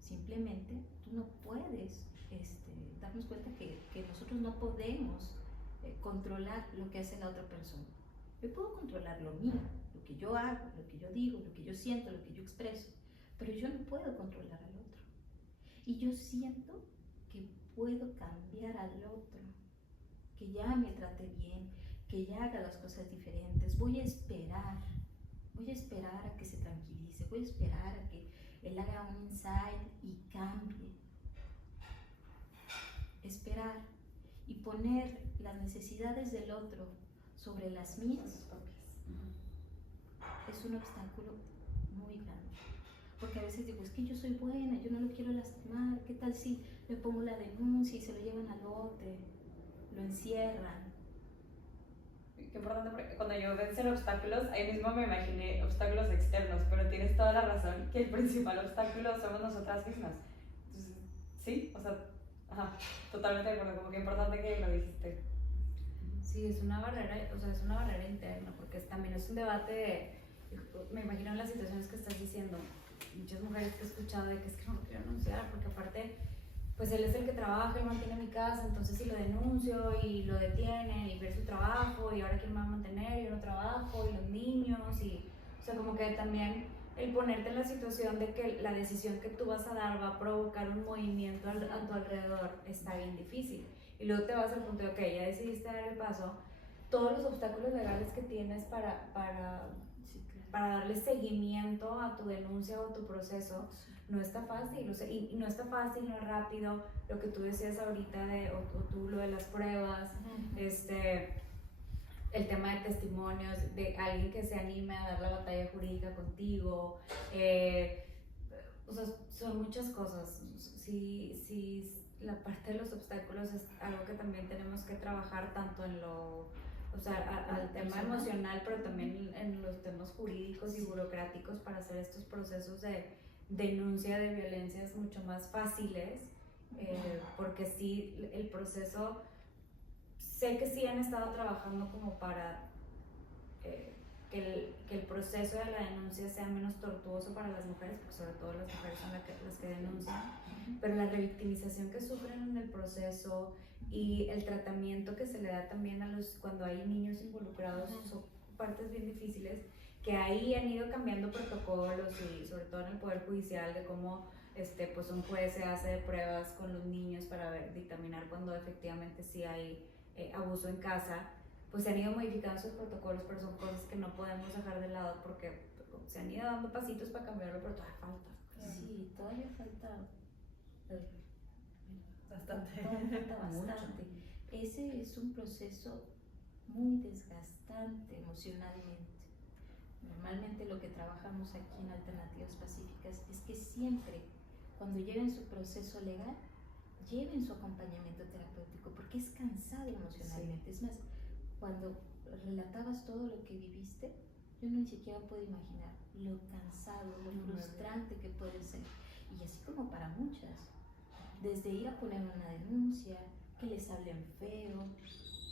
simplemente tú no puedes darnos cuenta que nosotros no podemos controlar lo que hace la otra persona. Yo puedo controlar lo mío, lo que yo hago, lo que yo digo, lo que yo siento, lo que yo expreso, pero yo no puedo controlar al otro. Y yo siento que puedo cambiar al otro, que ya me trate bien, que ya haga las cosas diferentes. Voy a esperar a que se tranquilice, voy a esperar a que él haga un insight y cambie. Esperar y poner las necesidades del otro sobre las mías es un obstáculo muy grande. Porque a veces digo, es que yo soy buena, yo no lo quiero lastimar, ¿qué tal si le pongo la denuncia y se lo llevan al bote, lo encierran? Qué importante, porque cuando yo vencer obstáculos, ahí mismo me imaginé obstáculos externos, pero tienes toda la razón que el principal obstáculo somos nosotras mismas. Entonces, sí, o sea, ajá, totalmente de acuerdo, como que importante que lo dijiste. Sí, es una barrera, o sea, es una barrera interna, porque también es un debate de, me imagino en las situaciones que estás diciendo, muchas mujeres que he escuchado de que es que no lo quiero denunciar, porque aparte, pues él es el que trabaja y mantiene mi casa, entonces si lo denuncio y lo detienen y ver su trabajo y ahora quién me va a mantener, yo no trabajo y los niños y, o sea, como que también el ponerte en la situación de que la decisión que tú vas a dar va a provocar un movimiento a tu alrededor está bien difícil. Y luego te vas al punto de, ok, ya decidiste dar el paso, todos los obstáculos legales que tienes para darle seguimiento a tu denuncia o tu proceso, no está fácil, o sea, y no está fácil, no es rápido, lo que tú decías ahorita de, o tú lo de las pruebas, el tema de testimonios, de alguien que se anime a dar la batalla jurídica contigo, o sea, son muchas cosas. Sí, la parte de los obstáculos es algo que también tenemos que trabajar tanto en lo, o sea, al tema emocional, pero también en los temas jurídicos y burocráticos para hacer estos procesos de denuncia de violencias mucho más fáciles, porque sí, el proceso, sé que sí han estado trabajando como para que el proceso de la denuncia sea menos tortuoso para las mujeres, porque sobre todo las mujeres son las que denuncian, pero la revictimización que sufren en el proceso y el tratamiento que se le da también a los, cuando hay niños involucrados, son partes bien difíciles, que ahí han ido cambiando protocolos y sobre todo en el Poder Judicial de cómo pues un juez se hace de pruebas con los niños para dictaminar cuando efectivamente sí hay abuso en casa, pues se han ido modificando esos protocolos, pero son cosas que no podemos dejar de lado porque se han ido dando pasitos para cambiarlo, pero todavía falta. Sí, todavía falta Bastante. bastante. Ese es un proceso muy desgastante emocionalmente. Normalmente lo que trabajamos aquí en Alternativas Pacíficas es que siempre, cuando lleven su proceso legal, lleven su acompañamiento terapéutico, porque es cansado emocionalmente. Es más, cuando relatabas todo lo que viviste, yo ni siquiera puedo imaginar lo cansado, lo frustrante que puede ser. Y así como para muchas, desde ir a poner una denuncia, que les hablen feo,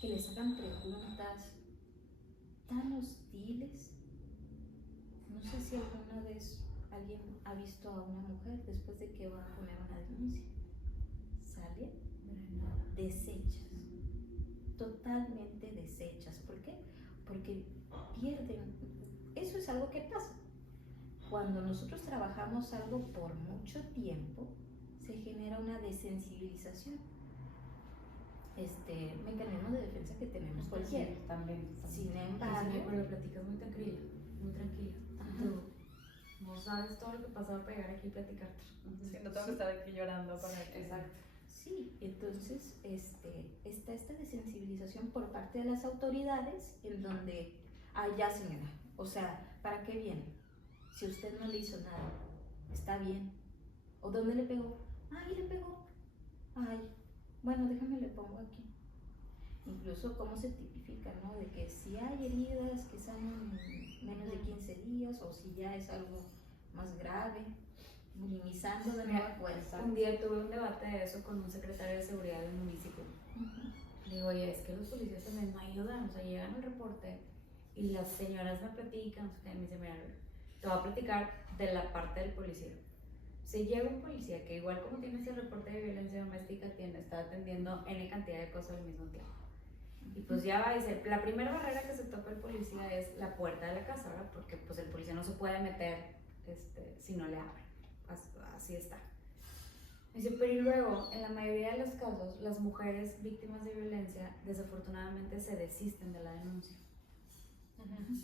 que les hagan preguntas tan hostiles. No sé si alguna vez alguien ha visto a una mujer después de que va a poner una denuncia. Sale deshechas, totalmente deshechas. ¿Por qué? Porque pierden. Eso es algo que pasa. Cuando nosotros trabajamos algo por mucho tiempo, se genera una desensibilización. Mecanismo de defensa que tenemos cualquiera. Sí, también. Sin embargo, Pero lo platicas muy tranquila, muy tranquila. Tú no sabes todo lo que pasaba para llegar aquí y platicarte. Sí, no tengo que estar aquí llorando para que... Exacto. sí, entonces está esta desensibilización por parte de las autoridades en donde, ya señora, o sea, ¿para qué viene? Si usted no le hizo nada, está bien. ¿O dónde le pegó? Ay, le pegó. Ay, bueno, déjame le pongo aquí. Incluso cómo se tipifica, ¿no? De que si hay heridas que sanan menos de 15 días o si ya es algo más grave, minimizando de nueva cuenta. Un día tuve un debate de eso con un secretario de seguridad del municipio. Le digo, oye, es que los policías también no ayudan, o sea, llegan al reporte y las señoras me platican, o sea, me dicen, mira, te voy a platicar de la parte del policía. Si llega un policía que igual como tiene ese reporte de violencia doméstica, está atendiendo N cantidad de cosas al mismo tiempo. Y pues ya va a decir, la primera barrera que se topa el policía es la puerta de la casa, ¿verdad? Porque pues el policía no se puede meter si no le abren. Así está. Dice, pero y luego, en la mayoría de los casos, las mujeres víctimas de violencia desafortunadamente se desisten de la denuncia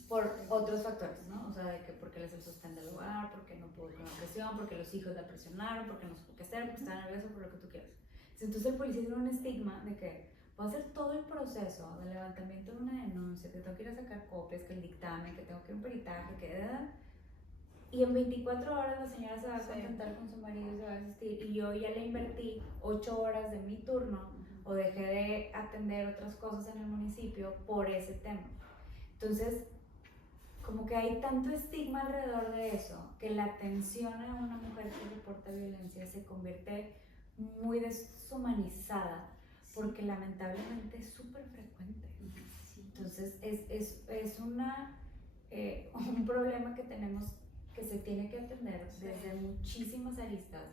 por otros factores, ¿no? O sea, de que porque les el sostén del hogar, porque no pudo con la presión, porque los hijos la presionaron, porque no supo qué hacer, porque estaba nervioso, por lo que tú quieras. Entonces el policía tiene un estigma de que voy a hacer todo el proceso de levantamiento de una denuncia, que tengo que ir a sacar copias, que el dictamen, que tengo que ir a un peritaje, que... Y en 24 horas la señora se va a contentar con su marido y se va a asistir. Y yo ya le invertí 8 horas de mi turno o dejé de atender otras cosas en el municipio por ese tema. Entonces, como que hay tanto estigma alrededor de eso, que la atención a una mujer que reporta violencia se convierte muy deshumanizada, porque lamentablemente es súper frecuente. Entonces, es un problema que tenemos, que se tiene que atender desde muchísimas aristas,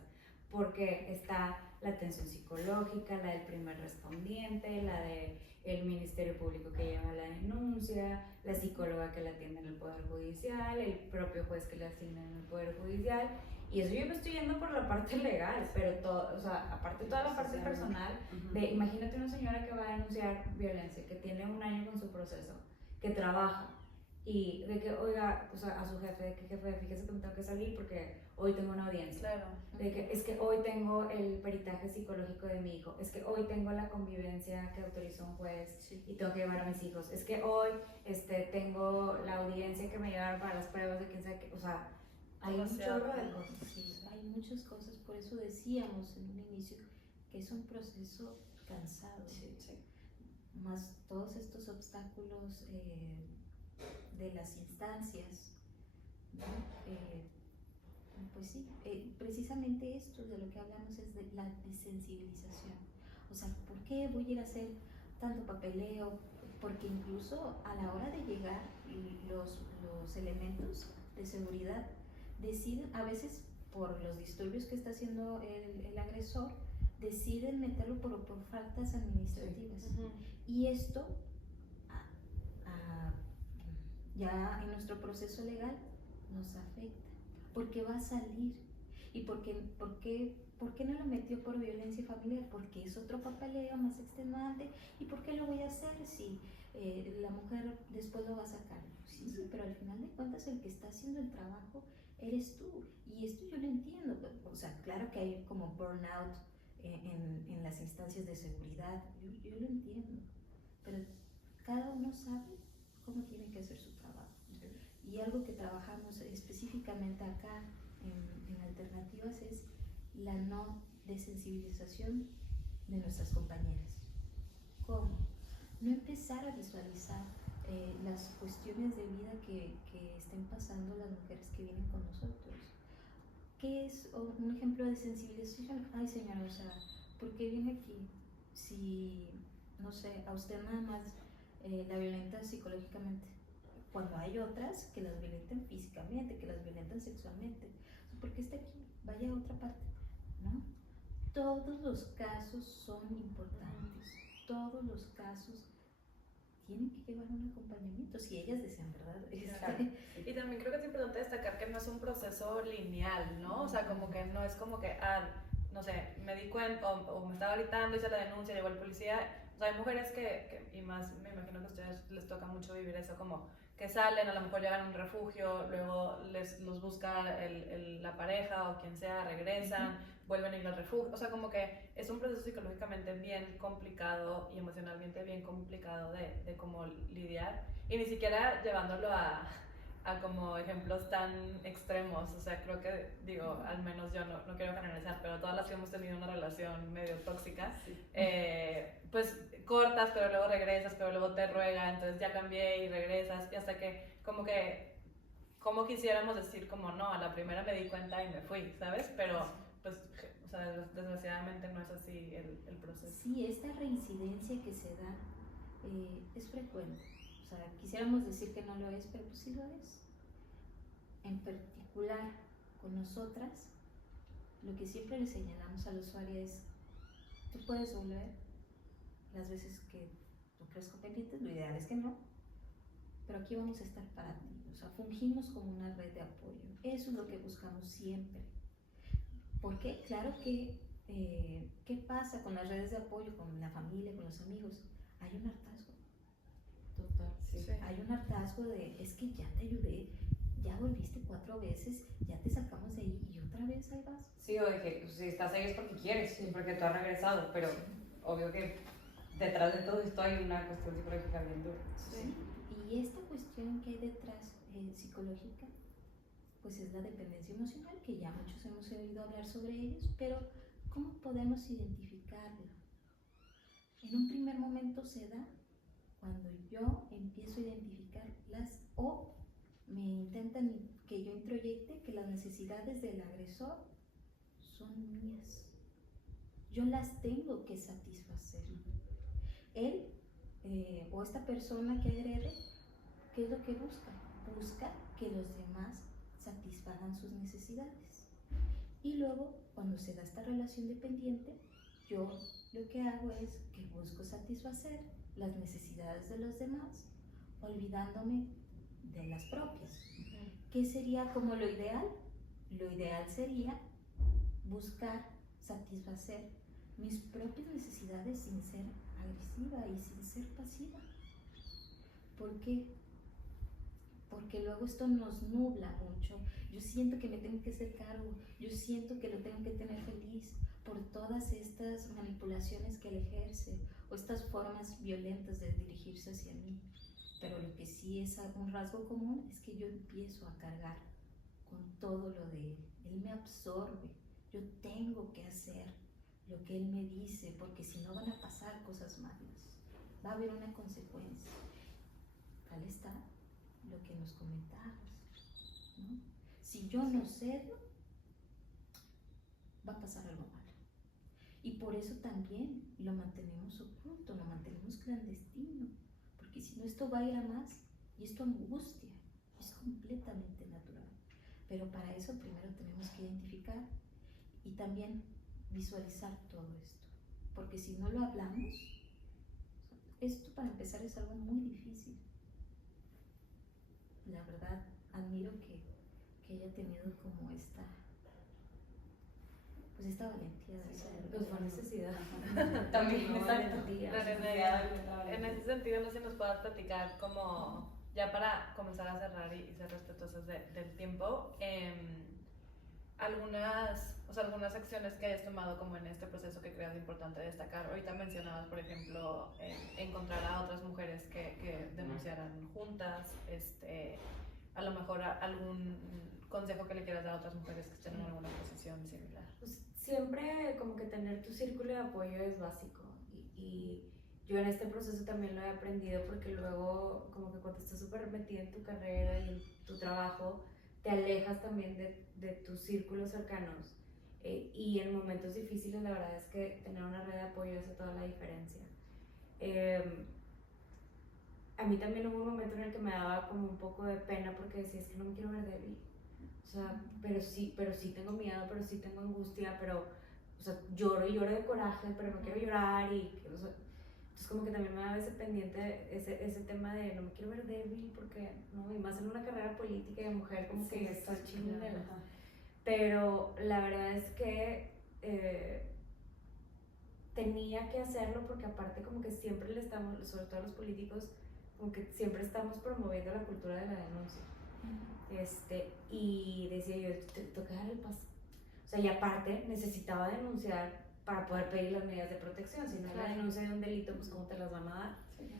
porque está la atención psicológica, la del primer respondiente, la del Ministerio Público que lleva la denuncia, la psicóloga que la atiende en el Poder Judicial, el propio juez que la asigna en el Poder Judicial. Y eso yo me estoy yendo por la parte legal, pero todo, o sea, aparte toda la parte personal, de imagínate una señora que va a denunciar violencia, que tiene 1 año con su proceso, que trabaja, y de que, oiga, o sea, a su jefe, de que jefe, fíjese que me tengo que salir porque hoy tengo una audiencia. Claro. De que es que hoy tengo el peritaje psicológico de mi hijo, es que hoy tengo la convivencia que autorizó un juez y tengo que llevar a mis hijos, es que hoy tengo la audiencia que me llevaron para las pruebas de quién sabe qué, o sea, hay un chorro de cosas. Sí, hay muchas cosas, por eso decíamos en un inicio que es un proceso cansado. Más todos estos obstáculos de las instancias, ¿no? Pues sí, precisamente esto de lo que hablamos es de la desensibilización. O sea, ¿por qué voy a ir a hacer tanto papeleo? Porque incluso a la hora de llegar los elementos de seguridad deciden, a veces por los disturbios que está haciendo el agresor, deciden meterlo por faltas administrativas. Y esto ya en nuestro proceso legal nos afecta, porque va a salir. ¿Y por qué no lo metió por violencia familiar? Porque es otro papeleo más extenuante. ¿Y por qué lo voy a hacer si la mujer después lo va a sacar? Sí, pero al final de cuentas el que está haciendo el trabajo eres tú. Y esto yo lo entiendo. O sea, claro que hay como burnout en las instancias de seguridad, yo lo entiendo, pero cada uno sabe cómo tiene que hacer su trabajo. Y algo que trabajamos específicamente acá en Alternativas es la no desensibilización de nuestras compañeras. ¿Cómo? No empezar a visualizar las cuestiones de vida que estén pasando las mujeres que vienen con nosotros. ¿Qué es un ejemplo de sensibilización? Ay, señora, o sea, ¿por qué viene aquí? Si, no sé, a usted nada más la violenta psicológicamente, cuando hay otras que las violentan físicamente, que las violentan sexualmente. ¿Por qué está aquí? Vaya a otra parte, ¿no? Todos los casos son importantes, todos los casos tienen que llevar un acompañamiento, si ellas desean, ¿verdad? Claro. Y también creo que es importante destacar que no es un proceso lineal, ¿no? O sea, como que no es como que, no sé, me di cuenta o me estaba gritando, hice la denuncia, llegó el policía. O sea, hay mujeres que, y más me imagino que a ustedes les toca mucho vivir eso, como que salen, a lo mejor llegan a un refugio, luego los busca la pareja o quien sea, regresan, vuelven a ir al refugio. O sea, como que es un proceso psicológicamente bien complicado y emocionalmente bien complicado de cómo lidiar. Y ni siquiera llevándolo a como ejemplos tan extremos. O sea, creo que, digo, al menos yo no quiero generalizar, pero todas las que hemos tenido una relación medio tóxica, pues cortas, pero luego regresas, pero luego te ruega, entonces ya cambié y regresas, y hasta que como quisiéramos decir como no, a la primera me di cuenta y me fui, ¿sabes? Pero pues, o sea, desgraciadamente no es así el proceso. Sí, esta reincidencia que se da es frecuente. O sea, quisiéramos decir que no lo es, pero pues sí lo es. En particular con nosotras, lo que siempre le señalamos al usuario es, tú puedes volver las veces que tú crees conveniente, lo ideal es que no, pero aquí vamos a estar para ti. O sea, fungimos como una red de apoyo. Eso es lo que buscamos siempre. ¿Por qué? Claro que ¿qué pasa con las redes de apoyo, con la familia, con los amigos? Hay un hartazgo. Total, sí. Sí. Hay un hartazgo de, es que ya te ayudé, ya volviste 4 veces, ya te sacamos de ahí y otra vez ahí vas. Sí, o de que pues, si estás ahí es porque quieres, porque tú has regresado, pero obvio que detrás de todo esto hay una cuestión psicológica bien dura. Sí. Y esta cuestión que hay detrás psicológica, pues es la dependencia emocional, que ya muchos hemos oído hablar sobre ellos, pero ¿cómo podemos identificarla? En un primer momento se da cuando yo empiezo a identificarlas o me intentan que yo introyecte que las necesidades del agresor son mías. Yo las tengo que satisfacer. Él o esta persona que agrede, ¿qué es lo que busca? Busca que los demás satisfagan sus necesidades. Y luego, cuando se da esta relación dependiente, yo lo que hago es que busco satisfacer las necesidades de los demás, olvidándome de las propias. ¿Qué sería como lo ideal? Lo ideal sería buscar satisfacer mis propias necesidades sin ser agresiva y sin ser pasiva. ¿Por qué? Porque luego esto nos nubla mucho. Yo siento que me tengo que hacer cargo, yo siento que lo tengo que tener feliz por todas estas manipulaciones que él ejerce o estas formas violentas de dirigirse hacia mí. Pero lo que sí es un rasgo común es que yo empiezo a cargar con todo lo de él. Él me absorbe, yo tengo que hacer lo que él me dice, porque si no van a pasar cosas malas, va a haber una consecuencia. Tal está lo que nos comentabas, ¿no? Si yo no cedo, va a pasar algo malo. Y por eso también lo mantenemos oculto, lo mantenemos clandestino, porque si no esto va a ir a más y esto angustia, es completamente natural. Pero para eso primero tenemos que identificar y también visualizar todo esto, porque si no lo hablamos, esto para empezar es algo muy difícil. La verdad, admiro que haya tenido como esta valentía de hacerlo. Pues fue necesidad. También, No, exacto. valentía. En ese sentido, no sé si nos puedas platicar como, ya para comenzar a cerrar y ser respetuosas del tiempo, algunas acciones que hayas tomado como en este proceso que creas importante destacar. Ahorita mencionabas, por ejemplo, encontrar a otras mujeres que denunciaran juntas, a lo mejor algún consejo que le quieras dar a otras mujeres que estén en alguna posición similar. Pues siempre como que tener tu círculo de apoyo es básico y yo en este proceso también lo he aprendido porque luego como que cuando estás súper metida en tu carrera y en tu trabajo te alejas también de tus círculos cercanos y en momentos difíciles la verdad es que tener una red de apoyo hace toda la diferencia. A mí también hubo un momento en el que me daba como un poco de pena porque decía, es que no me quiero ver débil. O sea, pero sí tengo miedo, pero sí tengo angustia, pero, o sea, lloro y lloro de coraje, pero no quiero llorar y, o sea, entonces como que también me daba ese pendiente, ese tema de no me quiero ver débil porque, no, y más en una carrera política de mujer, como que está chingada. Pero la verdad es que tenía que hacerlo porque aparte como que siempre le estamos, sobre todo los políticos, como que siempre estamos promoviendo la cultura de la denuncia. Y decía yo, tengo que darle el paso. O sea, y aparte necesitaba denunciar para poder pedir las medidas de protección. Si no hay la denuncia de un delito, pues ¿cómo te las van a dar?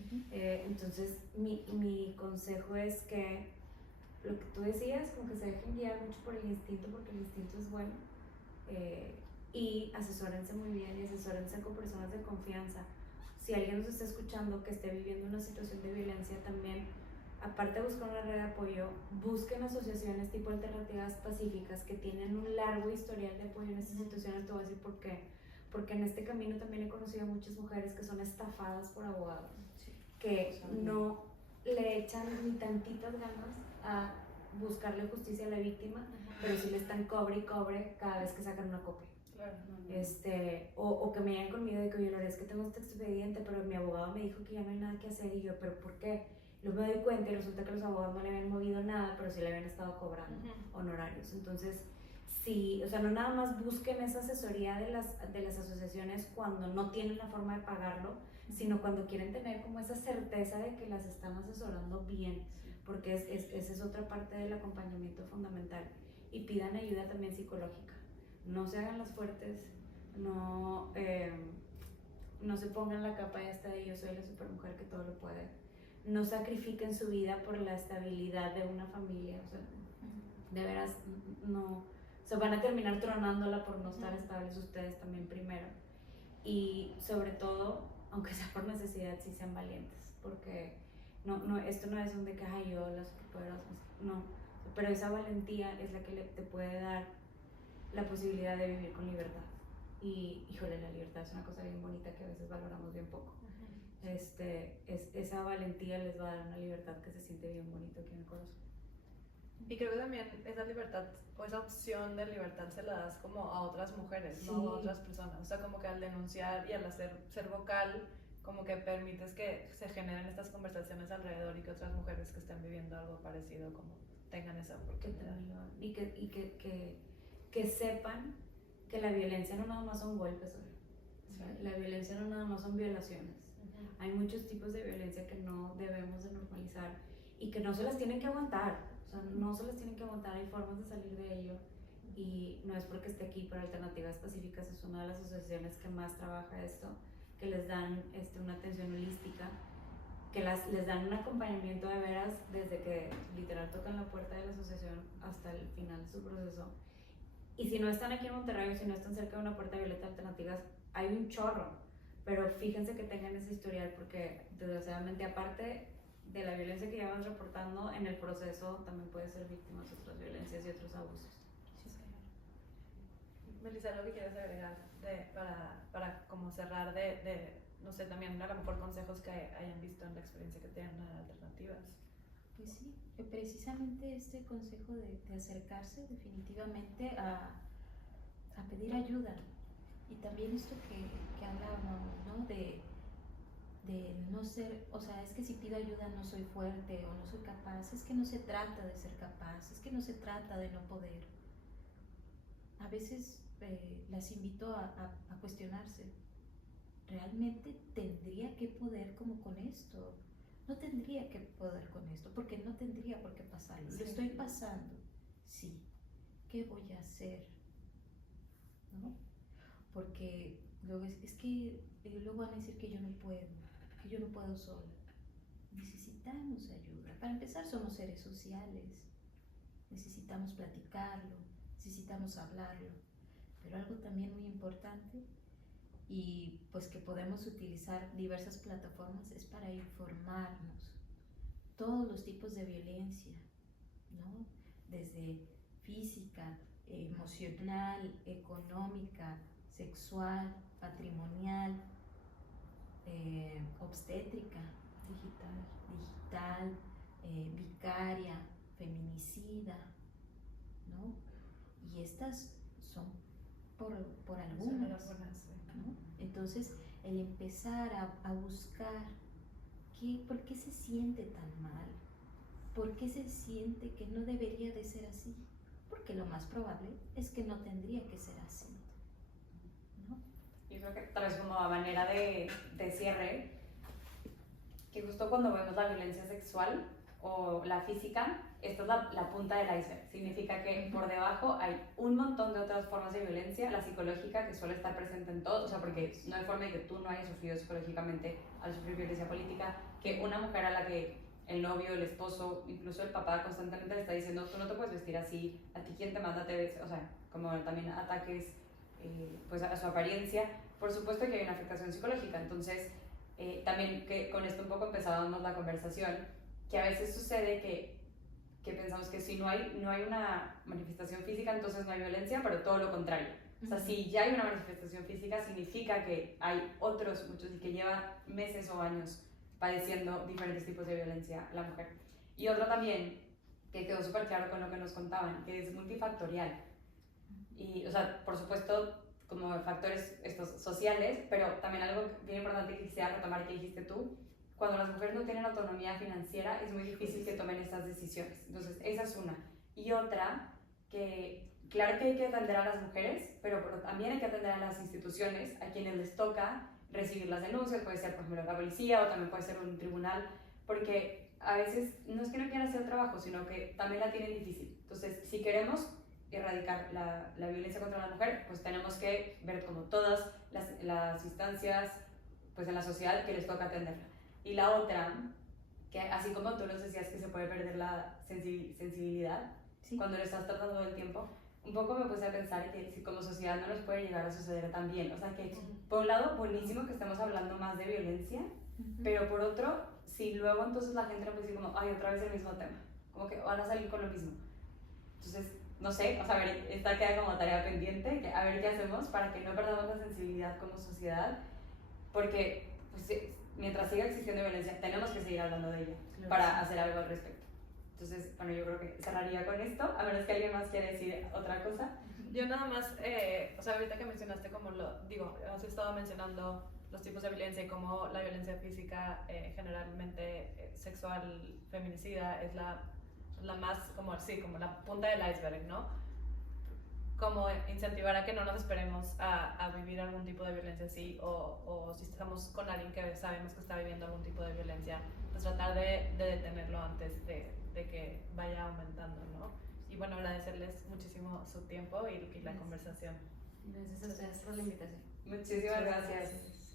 Sí. Entonces, mi consejo es que lo que tú decías, como que se dejen guiar mucho por el instinto, porque el instinto es bueno. Y asesórense muy bien y asesórense con personas de confianza. Si alguien nos está escuchando que esté viviendo una situación de violencia también, aparte de buscar una red de apoyo, busquen asociaciones tipo Alternativas Pacíficas que tienen un largo historial de apoyo en estas situaciones. Te voy a decir por qué. Porque en este camino también he conocido a muchas mujeres que son estafadas por abogados, que no le echan ni tantitas ganas a buscarle justicia a la víctima, pero sí le están cobre y cobre cada vez que sacan una copia. Claro. O que me llegan conmigo de que, oye, Lore, es que tengo este expediente, pero mi abogado me dijo que ya no hay nada que hacer, y yo, ¿pero por qué? Luego me doy cuenta y resulta que los abogados no le habían movido nada, pero sí le habían estado cobrando honorarios. Entonces, sí, o sea, no nada más busquen esa asesoría de las asociaciones cuando no tienen la forma de pagarlo, sino cuando quieren tener como esa certeza de que las están asesorando bien, porque esa es otra parte del acompañamiento fundamental. Y pidan ayuda también psicológica. No se hagan las fuertes, no se pongan la capa esta de yo soy la supermujer que todo lo puede. No sacrifiquen su vida por la estabilidad de una familia. O sea, de veras, no. Se van a terminar tronándola por no estar estables ustedes también primero. Y sobre todo, aunque sea por necesidad, sí sean valientes. Porque esto no es un de que ay, yo las superpoderosas. No. Pero esa valentía es la que te puede dar la posibilidad de vivir con libertad. Y, híjole, la libertad es una cosa bien bonita que a veces valoramos bien poco. Esa valentía les va a dar una libertad que se siente bien bonito aquí en el corazón. Y creo que también esa libertad o esa opción de libertad se la das como a otras mujeres, sí. no a otras personas. O sea, como que al denunciar y al ser vocal, como que permites que se generen estas conversaciones alrededor y que otras mujeres que estén viviendo algo parecido como tengan esa oportunidad. Y que sepan que la violencia no nada más son golpes, la violencia no nada más son violaciones. Hay muchos tipos de violencia que no debemos de normalizar y que no se las tienen que aguantar, o sea, no se las tienen que aguantar, hay formas de salir de ello y no es porque esté aquí, pero Alternativas Pacíficas es una de las asociaciones que más trabaja esto, que les dan una atención holística, que les dan un acompañamiento de veras desde que literal tocan la puerta de la asociación hasta el final de su proceso. Y si no están aquí en Monterrey o si no están cerca de una puerta violeta Alternativas, hay un chorro, pero fíjense que tengan ese historial porque desgraciadamente aparte de la violencia que ya van reportando, en el proceso también puede ser víctimas de otras violencias y otros abusos. Melissa, ¿algo que quieres agregar para como cerrar no sé, también a lo mejor consejos que hayan visto en la experiencia que tienen en Alternativas? Pues sí, precisamente este consejo de acercarse definitivamente a pedir ayuda. Y también esto que hablábamos, ¿no? De no ser, o sea, es que si pido ayuda no soy fuerte o no soy capaz, es que no se trata de ser capaz, es que no se trata de no poder. A veces las invito a cuestionarse, ¿realmente tendría que poder como con esto? No tendría que poder con esto, porque no tendría por qué pasarlo. Lo estoy pasando, sí. ¿Qué voy a hacer? ¿No? Porque luego es que luego van a decir que yo no puedo sola. Necesitamos ayuda. Para empezar, somos seres sociales. Necesitamos platicarlo, necesitamos hablarlo. Pero algo también muy importante y pues que podemos utilizar diversas plataformas es para informarnos. Todos los tipos de violencia, ¿no? Desde física, emocional, económica, sexual, patrimonial, obstétrica, digital, vicaria, feminicida, ¿no? Y estas son por algunas, ¿no? Entonces, el empezar a buscar por qué se siente tan mal, por qué se siente que no debería de ser así, porque lo más probable es que no tendría que ser así, ¿no? Yo creo que tal vez como a manera de cierre, que justo cuando vemos la violencia sexual o la física, esta es la punta del iceberg. Significa que por debajo hay un montón de otras formas de violencia, la psicológica que suele estar presente en todo, o sea, porque no hay forma de que tú no hayas sufrido psicológicamente al sufrir violencia política, que una mujer a la que el novio, el esposo, incluso el papá constantemente le está diciendo tú no te puedes vestir así, a ti quién te manda, o sea, como también ataques pues a su apariencia, por supuesto que hay una afectación psicológica. Entonces también que con esto un poco empezábamos la conversación, que a veces sucede que pensamos que si no hay una manifestación física, entonces no hay violencia, pero todo lo contrario. O sea, si ya hay una manifestación física, significa que hay otros muchos y que lleva meses o años padeciendo diferentes tipos de violencia la mujer. Y otro también, que quedó súper claro con lo que nos contaban, que es multifactorial. Y, o sea, por supuesto, como factores estos sociales, pero también algo bien importante que quisiera retomar que dijiste tú, cuando las mujeres no tienen autonomía financiera es muy difícil que tomen estas decisiones. Entonces, esa es una. Y otra, que claro que hay que atender a las mujeres, pero también hay que atender a las instituciones, a quienes les toca recibir las denuncias, puede ser por ejemplo la policía o también puede ser un tribunal, porque a veces no es que no quieran hacer el trabajo, sino que también la tienen difícil. Entonces, si queremos erradicar la violencia contra la mujer, pues tenemos que ver como todas las instancias pues en la sociedad que les toca atenderla. Y la otra, que así como tú nos decías que se puede perder la sensibilidad cuando lo estás tratando todo el tiempo, un poco me puse a pensar que si como sociedad no nos puede llegar a suceder también. O sea que, por un lado, buenísimo que estemos hablando más de violencia, pero por otro, si luego entonces la gente no puede decir como, ay, otra vez el mismo tema, como que van a salir con lo mismo. Entonces, no sé, o sea, a ver, esta queda como tarea pendiente, que a ver qué hacemos para que no perdamos la sensibilidad como sociedad, porque pues, mientras siga existiendo violencia, tenemos que seguir hablando de ella para hacer algo al respecto. Entonces, bueno, yo creo que cerraría con esto, a menos que alguien más quiera decir otra cosa. Yo nada más, o sea, ahorita que mencionaste como has estado mencionando los tipos de violencia y cómo la violencia física, generalmente sexual, feminicida, es la más, como la punta del iceberg, ¿no? Como incentivar a que no nos esperemos a vivir algún tipo de violencia así, o si estamos con alguien que sabemos que está viviendo algún tipo de violencia, pues tratar de detenerlo antes de que vaya aumentando, ¿no? Y bueno, agradecerles muchísimo su tiempo y la conversación. Gracias a ustedes por la invitación. Muchísimas gracias.